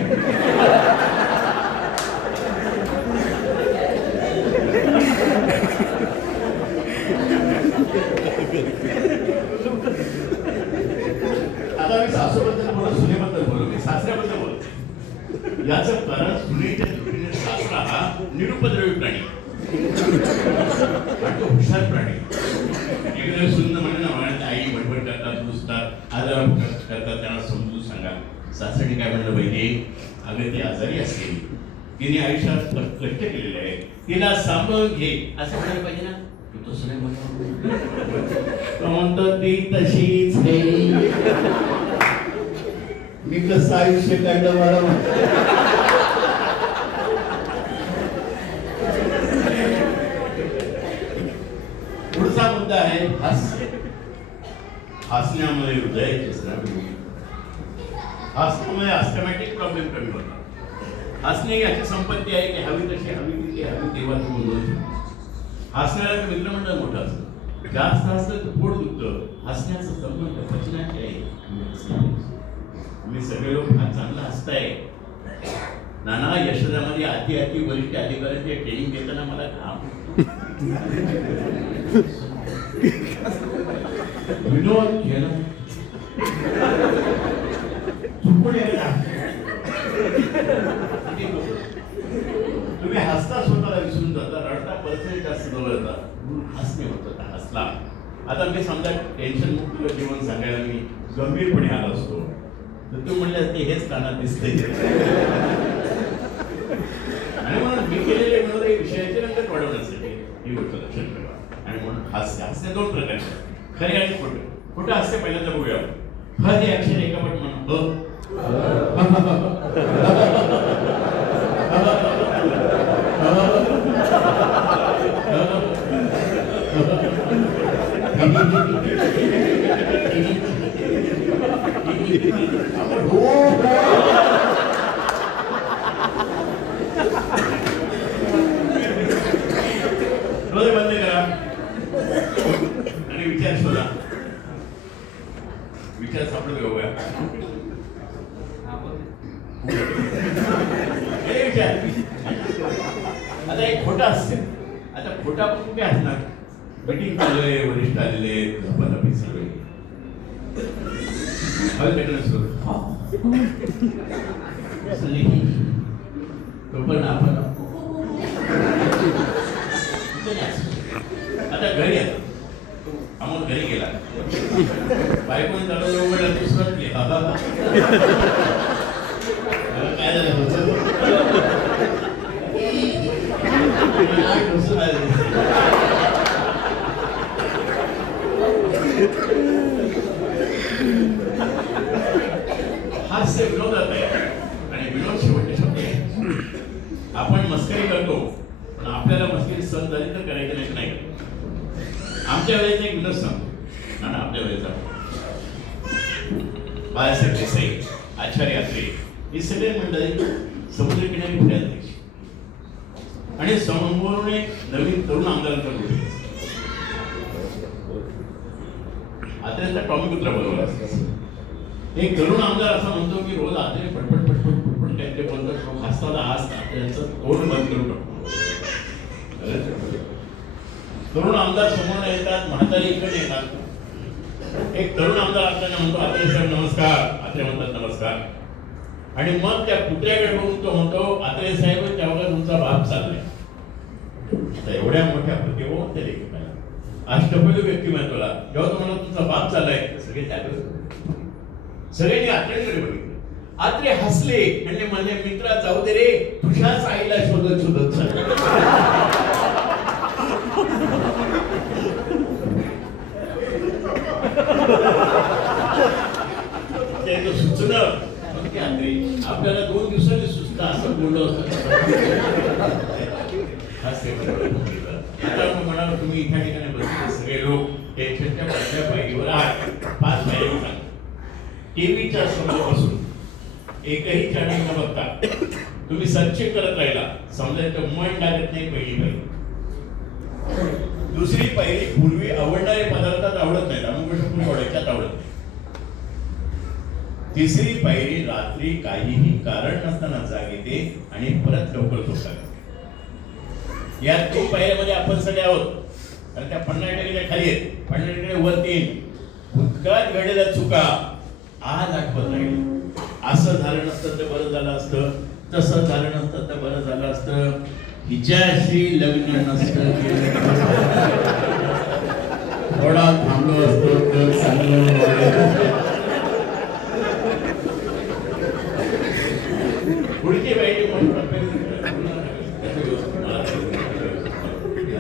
आता मी सासूबद्दल बोलू, सुनेबद्दल बोलू, मी सासऱ्याबद्दल बोलतो. याचं कारण सुनेच्या दृष्टीने सासरा हा निरुपद्रवी प्राणी आणि तो हुशार प्राणी. एकदा सुंदर म्हणलं ना, म्हणत आई बडबड करतात, नुसतात आजार करतात, त्यांना समजून सांगा. सासऱ्याने काय म्हणलं पाहिजे, अगं ती आजारी असते, तिने आयुष्यात कष्ट केलेले आहे, तिला सांभाळून घे असं म्हणायला पाहिजे ना. तसं नाही म्हणतो, ती तशीच मी कसं आयुष्य काढलं मला पुढचा मुद्दा आहे हास्य. हसण्यामुळे हृदयाची स्नायू, हसण्यामुळे ऑटोमॅटिक प्रॉब्लेम कमी होतात. हसणे याची संपत्ती आहे की हवी तशी हवी तिथे हवी तेव्हा तू बोलू. हसण्याला मित्रमंडळ मोठं असतं, जास्त हसलं तर पोट दुखतं. हसण्याचं संबंध पचनाचे आहे. तुम्ही सगळे लोक फार चांगलं हसताय. नाना यशोदामध्ये अति अति वरिष्ठ अधिकाऱ्यांचे ट्रेनिंग देताना मला विनोद केला चुकून तुम्ही हसता स्वतःला विसरून जाता, रडता परत जास्त जवळ येतात. हसणे होतं हसला. आता मी समजा टेन्शन मुक्त जीवन सांगायला मी गंभीरपणे आलो असतो तर तू म्हणले असते हेच कानात दिसतंय. आणि म्हणून मी केलेले विनोदी विषयाचे रंगत वाढवण्यासाठी ही गोष्ट लक्षात ठेवा. आणि म्हणून हास्य 2 प्रकारचे, खरे आणि खोटे. खोटं हास्य पहिल्यांदा बघूया. ह हे अक्षर एकापट म्हणून बंद करा आणि विचार शोधा. विचार सापडत बघूया. आता एक खोटा असते. आता खोटा पण कुठे असणार, मीटिंग चालू आहे, वरिष्ठ आलेले, झोपाझोपी चालू आहे, तो पण आपण आता घरी आलो, अमोल घरी गेला, बायकोने चालवलं उघडला, दुसरं काय झालं हास्य विनोदात आहे आणि विनोद शेवटचे शब्द आहे. आपण मस्करी करतो पण आपल्याला मस्करी सहन झाली तर करायचं नाही, नाही आमच्या वेळेचा एक विनोद सांगतो ना, आपल्या वेळेचा बाळासाहेब देसाई, आचार्य यात्रे हे सगळे मंडळी समुद्रकिनारी पुण्यात जायची आणि समोरून एक नवीन तरुण आमदारांचा ग्रुप आता टॉमी कुत्रा बोलवला. एक तरुण आमदार असा म्हणतो की रोज आत्रे पटपट पटपट पटपट त्यांचे बोलतात हसतात हसतात त्यांचं तोंड बंद करून टाकतो. तरुण आमदार समोर येतात, म्हातारी इकडे येतात. एक तरुण आमदार आपल्याला म्हणतो आत्रे साहेब नमस्कार. आत्रे म्हणतात नमस्कार. आणि मग त्या कुत्र्याकडे बघून तो म्हणतो आत्रे साहेब तेव्हा तुमचा बाप चाललाय. एवढ्या मोठ्या प्रतिभावंत लेखकाला अष्टपैलू व्यक्तिमत्वाला जेव्हा तुम्हाला तुमचा बाप चाललाय सगळे त्याकडे सगळ्यांनी आत्रेकडे बघितलं. आत्रे हसले आणि म्हणले मित्रा जाऊ दे रे तुझ्याच आईला शोधत शोधत सुचलं आपल्याला 2 दिवसांनी सुचतं असं बोललं असतं. आता म्हणाल तुम्ही इथ्या ठिकाणी बसले सगळे लोक टेन्शनच्या पहिल्या पायरीवर आहात. 5 पायरी सांगा. टीव्हीच्या समोर बसून एकही चॅनल न बघता तुम्ही सर्च करत राहिला समजायचं मन लागत नाही. पहिली पायरी. दुसरी पायरी पूर्वी आवडणारे पदार्थात आवडत नाहीत अमुक आवडायच्यात आवडत नाही. तिसरी पायरी रात्री काहीही कारण नसताना जाग येते आणि परत लवकर झोपतात. या 3 पायऱ्यामध्ये आपण सगळे आहोत आणि त्या 50% खाली आहेत, 50% वरती. भूतकाळात घडलेल्या चुका आज आठवत राहील. असं झालं नसतं तर बरं झालं असतं, तसं झालं नसतं तर बरं झालं असतं, हिच्याशी लग्न नसतं थोडा थांबलो असतो तर चांगलं. पुढची पाहिजे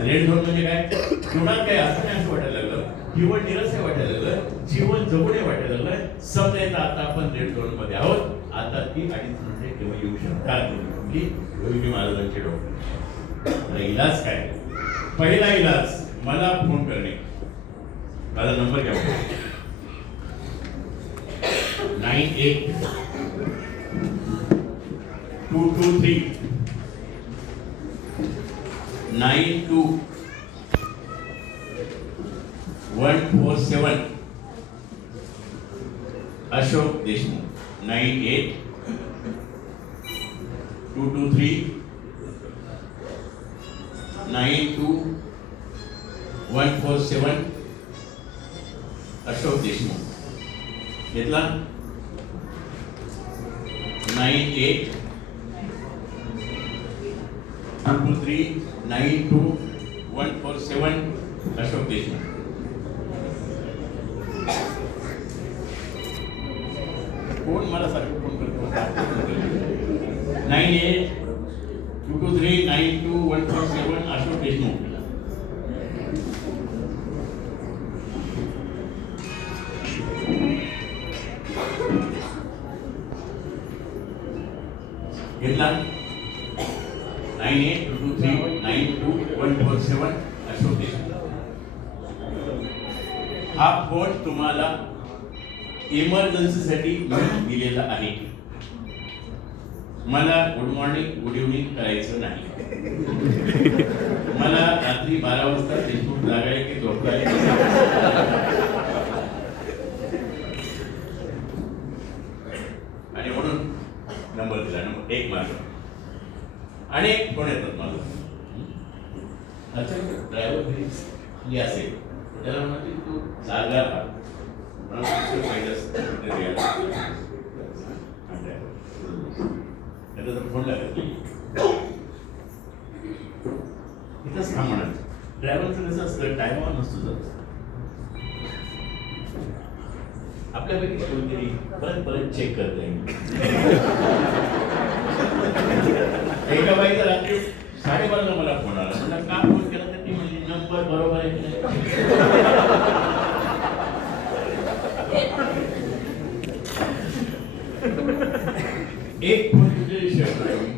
रेड झोन म्हणजे काय? कुणात काय असं नाही असं वाटायला लागलं, जीवन निरस वाटायला लागलं, जीवन जगू नये वाटायला लागलं. समजायचं आता आपण रेड झोन मध्ये आहोत. आता ती 2.5 मिनिटे केव्हा येऊ शकतात की रोहिणी महाराजांचे डॉक्टर. इलाज काय? पहिला इलाज मला फोन करणे. माझा नंबर घ्या 98 223 92 147. अशोक देशमुख 98 223 92 147. अशोक देशमुख घेतला. 98 223 92 147. अशोक देशमुख. कोण मला सारखं फोन करतो? 98 223 92 147. अशोक देशमुख. घेतला. 98 223 92 147. अशोक देशमुख. हा फोन तुम्हाला इमर्जन्सीसाठी दिलेला आहे. मला गुड मॉर्निंग गुड इव्हनिंग करायचं नाही. मला रात्री 12 वाजता देशमुख जागाय की झोपलाय आणि म्हणून नंबर दिला. नंबर 1 माझा. अनेक फोन येतात मला. अच्छा ड्रायव्हर घरी असेल त्याला म्हणते तू जागा राहा फोन लागत इथंच थांब म्हणत. ड्रायव्हरचं कसं असतं टायमावर नसतो जात. आपल्यापैकी कोणतरी परत परत चेक करता येईल. एका बाईचा रात्री 12:30 मला फोन आला. म्हणलं का फोन केला तर ती म्हणजे नंबर बरोबर आहे की नाही. एक फोन तुझे शेअर करावी.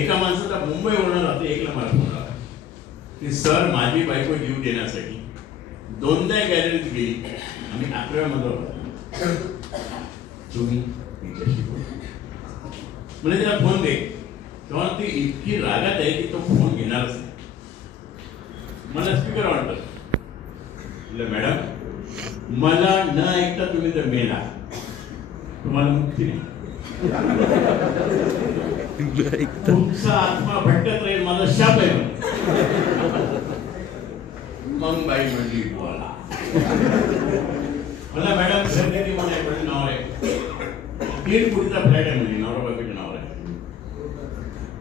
एका माणसाचा मुंबईवरून राहते. एकला मला फोन आला की सर माझी बायको जीव देण्यासाठी 2दा गॅलरीत गेली. आम्ही 11 मध्ये होतो. तुम्ही तिच्याशी बोला. म्हणजे तिला फोन दे. तेव्हा ती इतकी रागात आहे की तो फोन घेणारच नाही. मला स्पीकर वाटतं, मॅडम मला न ऐकता तुम्ही जर मेला तुम्हाला मुक्ती नाही. तुमचा आत्मा भटकत राहील, माझा शाप आहे. मग बाई म्हणली बोला. मला मॅडम घरगेती माझ्याकडे नाव आहे, 3 कोटीचा फ्लॅट आहे, म्हणजे नवरा बायकोचं नाव आहे.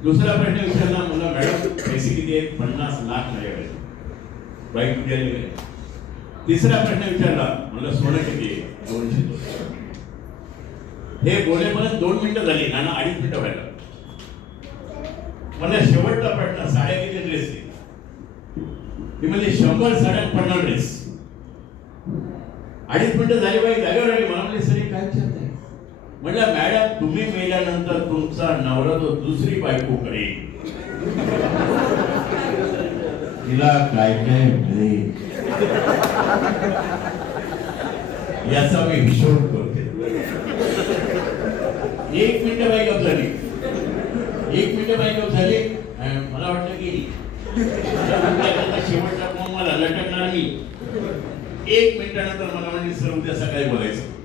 दुसरा प्रश्न विचारला मला, मॅडम पैसे किती आहेत? 50 लाख माझ्याकडे. बाईक किती आली? तिसरा प्रश्न विचारला मला, सोनं किती आहे? 200 तोळे. हे बोलेपर्यंत 2 मिनिटं झाली आणि 2.5 मिनिटं व्हायला. मला शेवटचा प्रश्न, साड्या किती ड्रेस? ती म्हणजे 100 साड्या पडणार ड्रेस. 2.5 मिनिटं झाली, बाई जागेवर आली. मला म्हणले, सर काय विचारताय? म्हटलं, मॅडम तुम्ही मेल्यानंतर तुमचा नवरा तो दुसरी बायको करेल, तिला काय काय मिळेल याचा मी हिशोब करते. 1 मिनिट बाई गप झाली. 1 मिनिट बाई गप झाली. मला वाटलं की शेवटचा फोन मला लटकणार मी. 1 मिनिटानंतर मला म्हणजे सर उद्या सकाळी बोलायचं.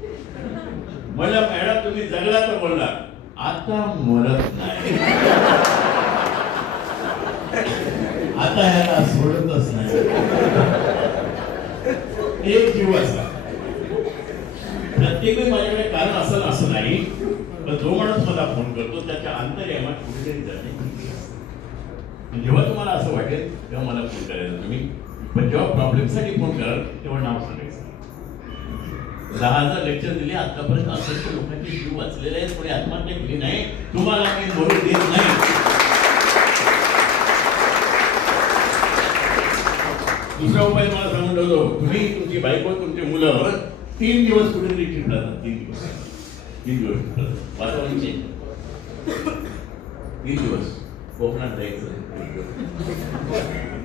मला, मॅडम तुम्ही जगला तर बोलला, आता मरत नाही, आता ह्याला सोडतच नाही. एक जीव असला प्रत्येक माझ्याकडे कारण असेल असं नाही, पण जो माणूस मला फोन करतो त्याच्या अंतर्यामात कुठेतरी जाणे. जेव्हा तुम्हाला असं वाटेल तेव्हा मला फोन करायचा तुम्ही, पण जेव्हा प्रॉब्लेमसाठी फोन कराल तेव्हा नाव सांगायचं. 10,000 लेक्चर दिले आतापर्यंत, असंख्य लोकांचे जीव वाचलेले आहेत, कोणी आत्महत्या केली नाही. तुम्हाला मी मरू देत नाही. दुसरा उपाय मला सांगून ठेवतो, तुम्ही तुमची बायको तुमची मुलं 3 दिवस कुठेतरी ट्रिप जातात. 3 दिवस वातावरण चेंज. 3 दिवस कोकणात जायचं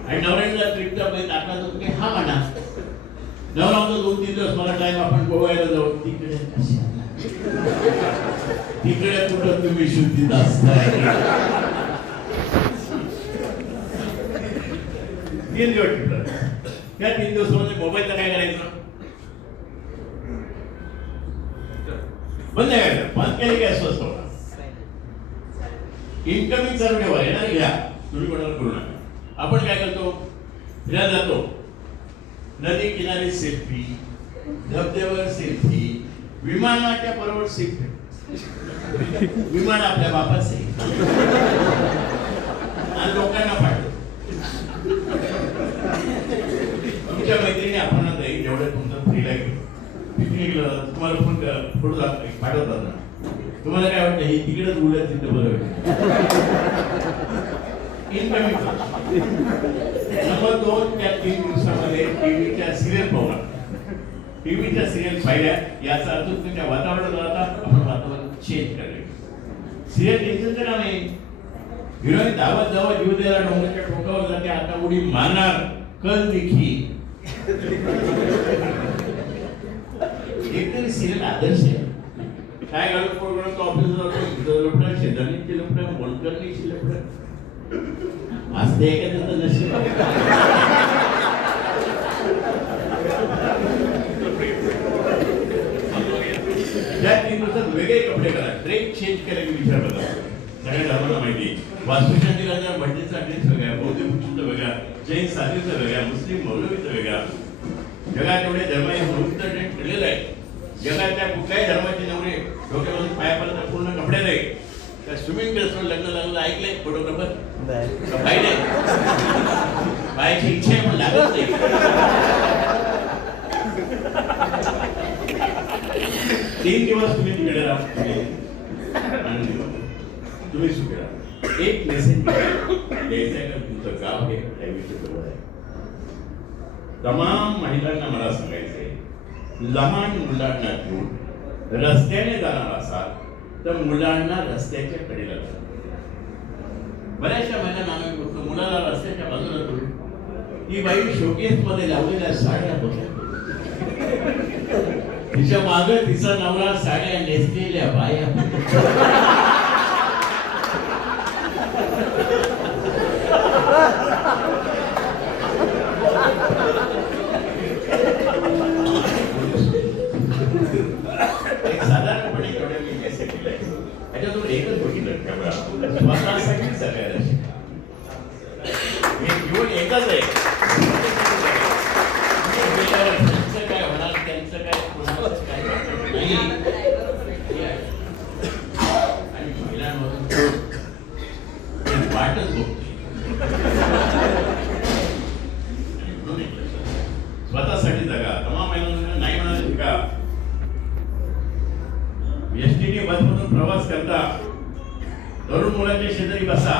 आणि नवऱ्याला ट्रिपचा पैसे टाकला तर तुम्ही हा म्हणा, नवरा म्हणतो 2-3 दिवस मला टाइम, आपण गोव्याला जाऊ. तिकडे तिकडे कुठं तुम्ही शुद्धीत असताय. 3 दिवस ट्रिप. त्या 3 दिवसामध्ये मोबाईलला काय करायचं? बंद करायचं. बंद केले काय स्वस्त होणार. इन्कमिंग चालू ठेवा, येणार घ्या, तुम्ही कोणाला करू नका. आपण काय करतो? फिरायला जातो, नदी किनारी सेल्फी, धबधब्यावर सेल्फी, विमानाच्या बरोबर सेल्फी. विमान आपल्या बापाचे आणि लोकांना पाठवतो. तुमच्या मैत्रिणी आपण जेवढं तुमचं फ्रीला पिकनिकला तुम्हाला फोन फोटो पाठवतात ना, तुम्हाला काय वाटतं हे तिकडेच उडत तिथं बरोबर. नंबर 2, त्या 3 दिवसामध्ये टीव्हीच्या सिरियल पाहणार. टीव्हीच्या सिरियल पाहिल्या याचा अर्थ तुमच्या वातावरणात राहता, आपण वातावरण चेंज करायचं. सिरियल टेन्शनचं काम आहे. हिरोईन धावत धावत जीव द्यायला डोंगराच्या ठोकावर जाते, आता उडी मारणार, कल देखी. एकतरी सिरियल आदर्श आहे. काय घालून प्रोग्राम ऑफिसला जातो, लपडा शेजारी लपडा, मोलकरणी लपडा असते एखाद्याचं नशीब. त्या 3 दिवसात वेगळे कपडे करा, ड्रेस चेंज केला की विचार बदला. सगळ्या धर्माला माहिती, वास्तुशांतीला भटजीचा ड्रेस वेगळा, बौद्ध भिक्षूचा वेगळा, जैन साधूचा वेगळा, मुस्लिम मौलवीचा वेगळा. जगात एवढे धर्म आहे म्हणून तर ड्रेस ठरलेला आहे. जगातल्या कुठल्याही धर्माचे नवरे डोक्यापासून पायापर्यंत पूर्ण कपडे नाही. त्या स्विमिंग ड्रेसवर लग्न लागलं ऐकलंय फोटोग्राफर? पाहिजे पाहायची इच्छा आहे पण लागत नाही. 3 दिवस तुम्ही तिकडे राहा, तुम्ही सुखी राहा. एक मेसेज द्यायचा आहे का, तुमचं गाव हे हायवेच्या जवळ आहे. तमाम महिलांना मला सांगायचंय, लहान मुलांना घेऊन रस्त्याने जाणार असाल तर मुलांना रस्त्याच्या कडेला जा. बऱ्याचशा महिलांना आम्ही बघतो, मुलाला रस्त्याच्या बाजूला करून ती बाई शोकेस मध्ये लावलेल्या साड्या बघल्या. तिच्या माग तिचा नवरा साड्या नेसलेल्या बाया. एक साधारणपणे एवढ्या मी मेसेज केलाय त्याच्यातून एकच बघितलं कॅमेरा स्वतःसाठी सगळ्याला मी घेऊन एकच आहे. त्यांचं काय होणार त्यांचं काय कोणाचं काय नाही. आणि महिलांमधून वाटच बघते स्वतःसाठी जगा. तमाम महिलांना नाही म्हणाले का एसटीने बसमधून प्रवास करता तरुण मुलाच्या शेजारी बसा.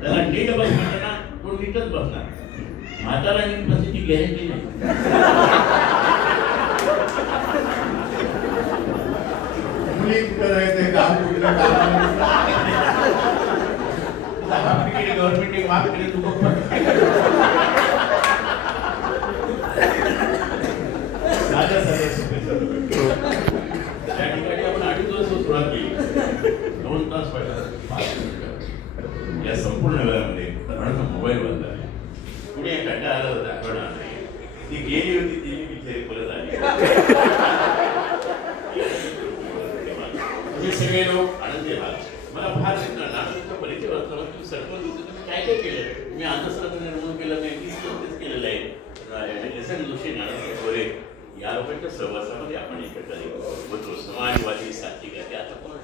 त्याला नीट बस म्हणलं ना तो नीटच बसणार. म्हातारा नीट बसायची गॅरंटी नाही. मुली कुठं जायचंय काम कुठलं गव्हर्नमेंट माफ केली तू साध्या त्या ठिकाणी आपण 2.5 दिवस सुरुवात केली. 2 तास या संपूर्ण वेळामध्ये मोबाईल बंद आहे. कुणी कंटाळा आला होता दाखवणार नाही. ती गेली होती ती तिथे परत आली. तुम्ही सगळे लोक आनंदी आहात. मला फार नानांचा परिचय वाचला. तुम्ही सरपंच होते तुम्ही काय काय केलं. मी अंधश्रद्धा निर्मूलन केलं नाही. 30 केलेलं आहे. एस एन जोशी नानासाहेब गोरे या लोकांच्या सहवासामध्ये आपण एकत्र होतो. समाजवादी सात्विक आहे. आता कोण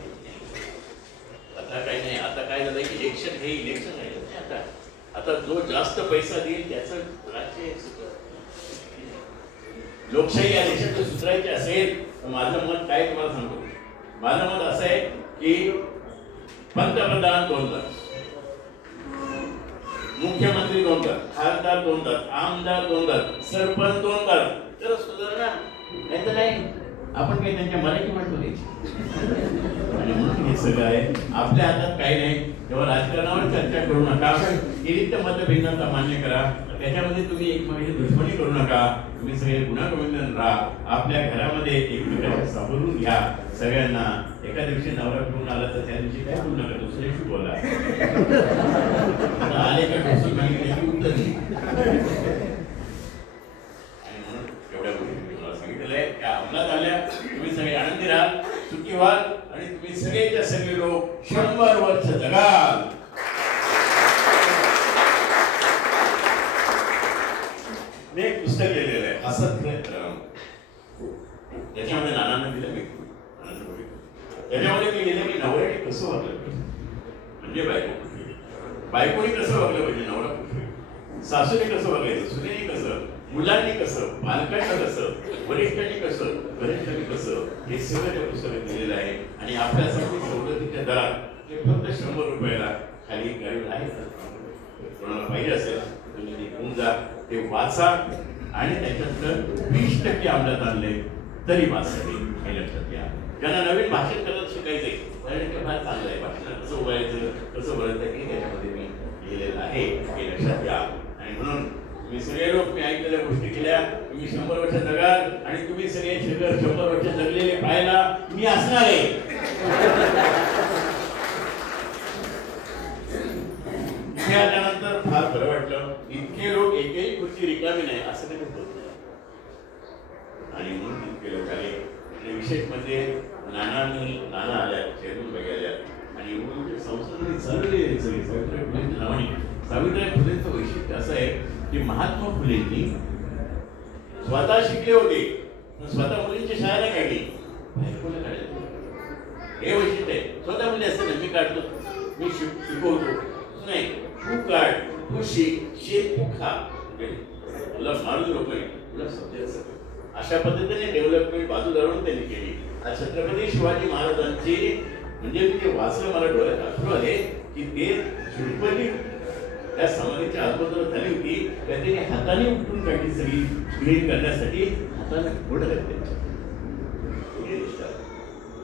आता काही नाही. आता काय झालं इलेक्शन हे इलेक्शन आहे. आता जो जास्त पैसा देईल त्याचं राज्य लोकशाही या देशात सुधारायची असेल तर माझं मत काय तुम्हाला सांगतो. माझं मत असं आहे की पंतप्रधान 2 तास, मुख्यमंत्री 2 तास, खासदार 2 तास, आमदार 2 तास, सरपंच 2 तास तर सुधारणा. नाही तर नाही आपण काही त्यांच्या मराठी म्हणतो द्यायची. आणि म्हणून हे सगळं आहे. आपल्या हातात काही नाही. तेव्हा राजकारणावर चर्चा करू नका. निरिक्त मतभिन्नता मान्य करा. त्याच्यामध्ये तुम्ही एकमेकांची दुश्मनी करू नका. तुम्ही सगळे गुण्यागोविंदाने राहा. आपल्या घरामध्ये एकमेकांना सावरून घ्या. सगळ्यांना एका दिवशी नवरा फिरून आला तर त्या दिवशी काय बोलू नका. दुसऱ्या दिवशी बोला. आले का डोसी मागितल्याची उत्तर नाही. आणि म्हणून एवढ्या गोष्टी मी तुम्हाला सांगितलेलं आहे त्या अंमलात आल्या. तुम्ही सगळे आनंदी राहा, सुखी व्हाल आणि तुम्ही सगळेच्या सगळे लोक 100 वर्ष जगाल. मी एक पुस्तक लिहिलेलं आहे असत्य त्याच्यामध्ये नानांना दिलं मी. त्याच्यामध्ये मी लिहिलं की नवऱ्याने कसं वागलं पाहिजे. म्हणजे बायकोने कसं वागलं पाहिजे, नवरा कुठे, सासूने कसं वागायचं, सुनेने कसं, मुलांनी कसं, पालकांनी कसं, वरिष्ठांनी कसं, वरिष्ठांनी कसं, हे सगळं त्या पुस्तकात दिलेलं आहे. आणि आपल्यासाठी सवलतीच्या दरात ते फक्त 100 रुपयाला खाली गाडी आहे. कोणाला पाहिजे असेल तुम्ही ते घेऊन जा, ते वाचा आणि त्याच्यातलं 20% अंमलात आणले तरी वाचावे हे लक्षात घ्या. ज्यांना नवीन भाषण करायला शिकायचंय त्यासाठी फार चांगलं आहे. भाषण कसं उभारायचं कसं बोलायचं हे त्याच्यामध्ये मी लिहिलेलं आहे हे लक्षात घ्या. आणि म्हणून तुम्ही सगळे लोक मी ऐकलेल्या गोष्टी केल्या. तुम्ही 100 वर्ष जगाल आणि तुम्ही सगळे 100 वर्ष जगलेले पाहायला मी असणार आहे. इथे आल्यानंतर फार बरं वाटलं. इतके लोक एकही खुर्ची रिकामी नाही असं कधी होत नाही. आणि म्हणून इतके लोक आले. आणि विशेष म्हणजे नाना आल्या, चेअरमन बाई आल्या. आणि संस्थांनी चालले सावित्रीबाई फुलेंच्या नावाने. सावित्रीबाई फुलेंचं वैशिष्ट्य असं आहे की महात्मा फुलेंनी स्वतः शिकले होते, स्वतः मुलींची शाळेला काढली, बायकोला काढली. हे वैशिष्ट्य आहे. स्वतः मुली असतं ना, मी काढतो, मी शिकवतो नाही, तू काढ, तू शेत तू खा, तुला मारून लोक तुला समजायचं. अशा पद्धतीने डेव्हलपमेंट बाजू धरून त्यांनी केली. छत्रपती शिवाजी महाराजांची म्हणजे ते वाचलं मला डोळ्यात अश्रू आले की ते शिल्पली त्या समाधीच्या आजूबाजूला झाली होती. त्यांनी हाताने उठून काढली सगळी क्लीन करण्यासाठी. हाताने घोडा त्यांच्या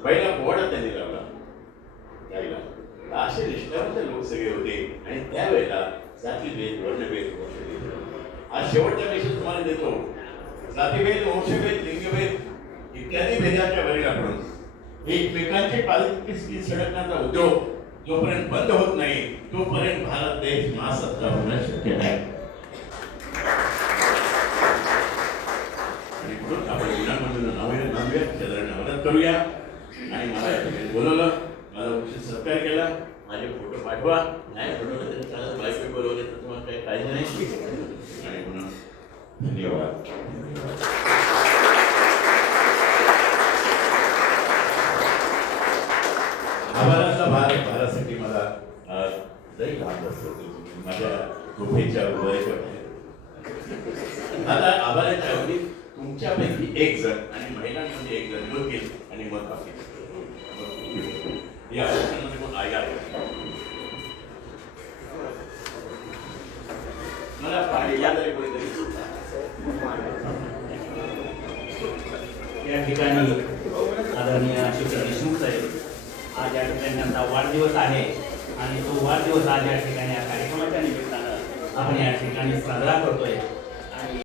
पहिला पोवाडा त्यांनी लावला त्याला. असे निष्ठावंत लोक सगळे होते. आणि त्यावेळेला जातीभेद वर्णभेद आज शेवटचा मेसेज तुम्हाला देतो. जातीभेद वंशभेद लिंगभेद इत्यादी भेदाच्या बळी लागून एकमेकांचे पालखी सडकण्याचा उद्योग जोपर्यंत बंद होत नाही तोपर्यंत भारत देश महासत्ता होणं शक्य नाही. आणि म्हणून आपण विनामूल्य मदत करूया. आणि मला या ठिकाणी बोलवलं, माझा उचित सत्कार केला, माझे फोटो पाठवा, नाही फोटो तरी चालत, बायको बोलवले तर तुम्हाला काही काळजी नाही. आणि म्हणून धन्यवाद. आभाराचा भारासाठी मला लई लहान असतो माझ्या झोपेच्या आता आभाराच्या अवधी तुमच्यापैकी एक जण आणि महिलांमध्ये एक जण योग्य आणि मत बाकी या ऑप्शनमध्ये कोण आया मला पाणी या तरी कोणीतरी या ठिकाणी आदरणीय शिवराज देशमुख साहेब आज या ठिकाणी त्यांचा वाढदिवस आहे आणि तो वाढदिवस आज या ठिकाणी या कार्यक्रमाच्या निमित्तानं आपण या ठिकाणी साजरा करतोय.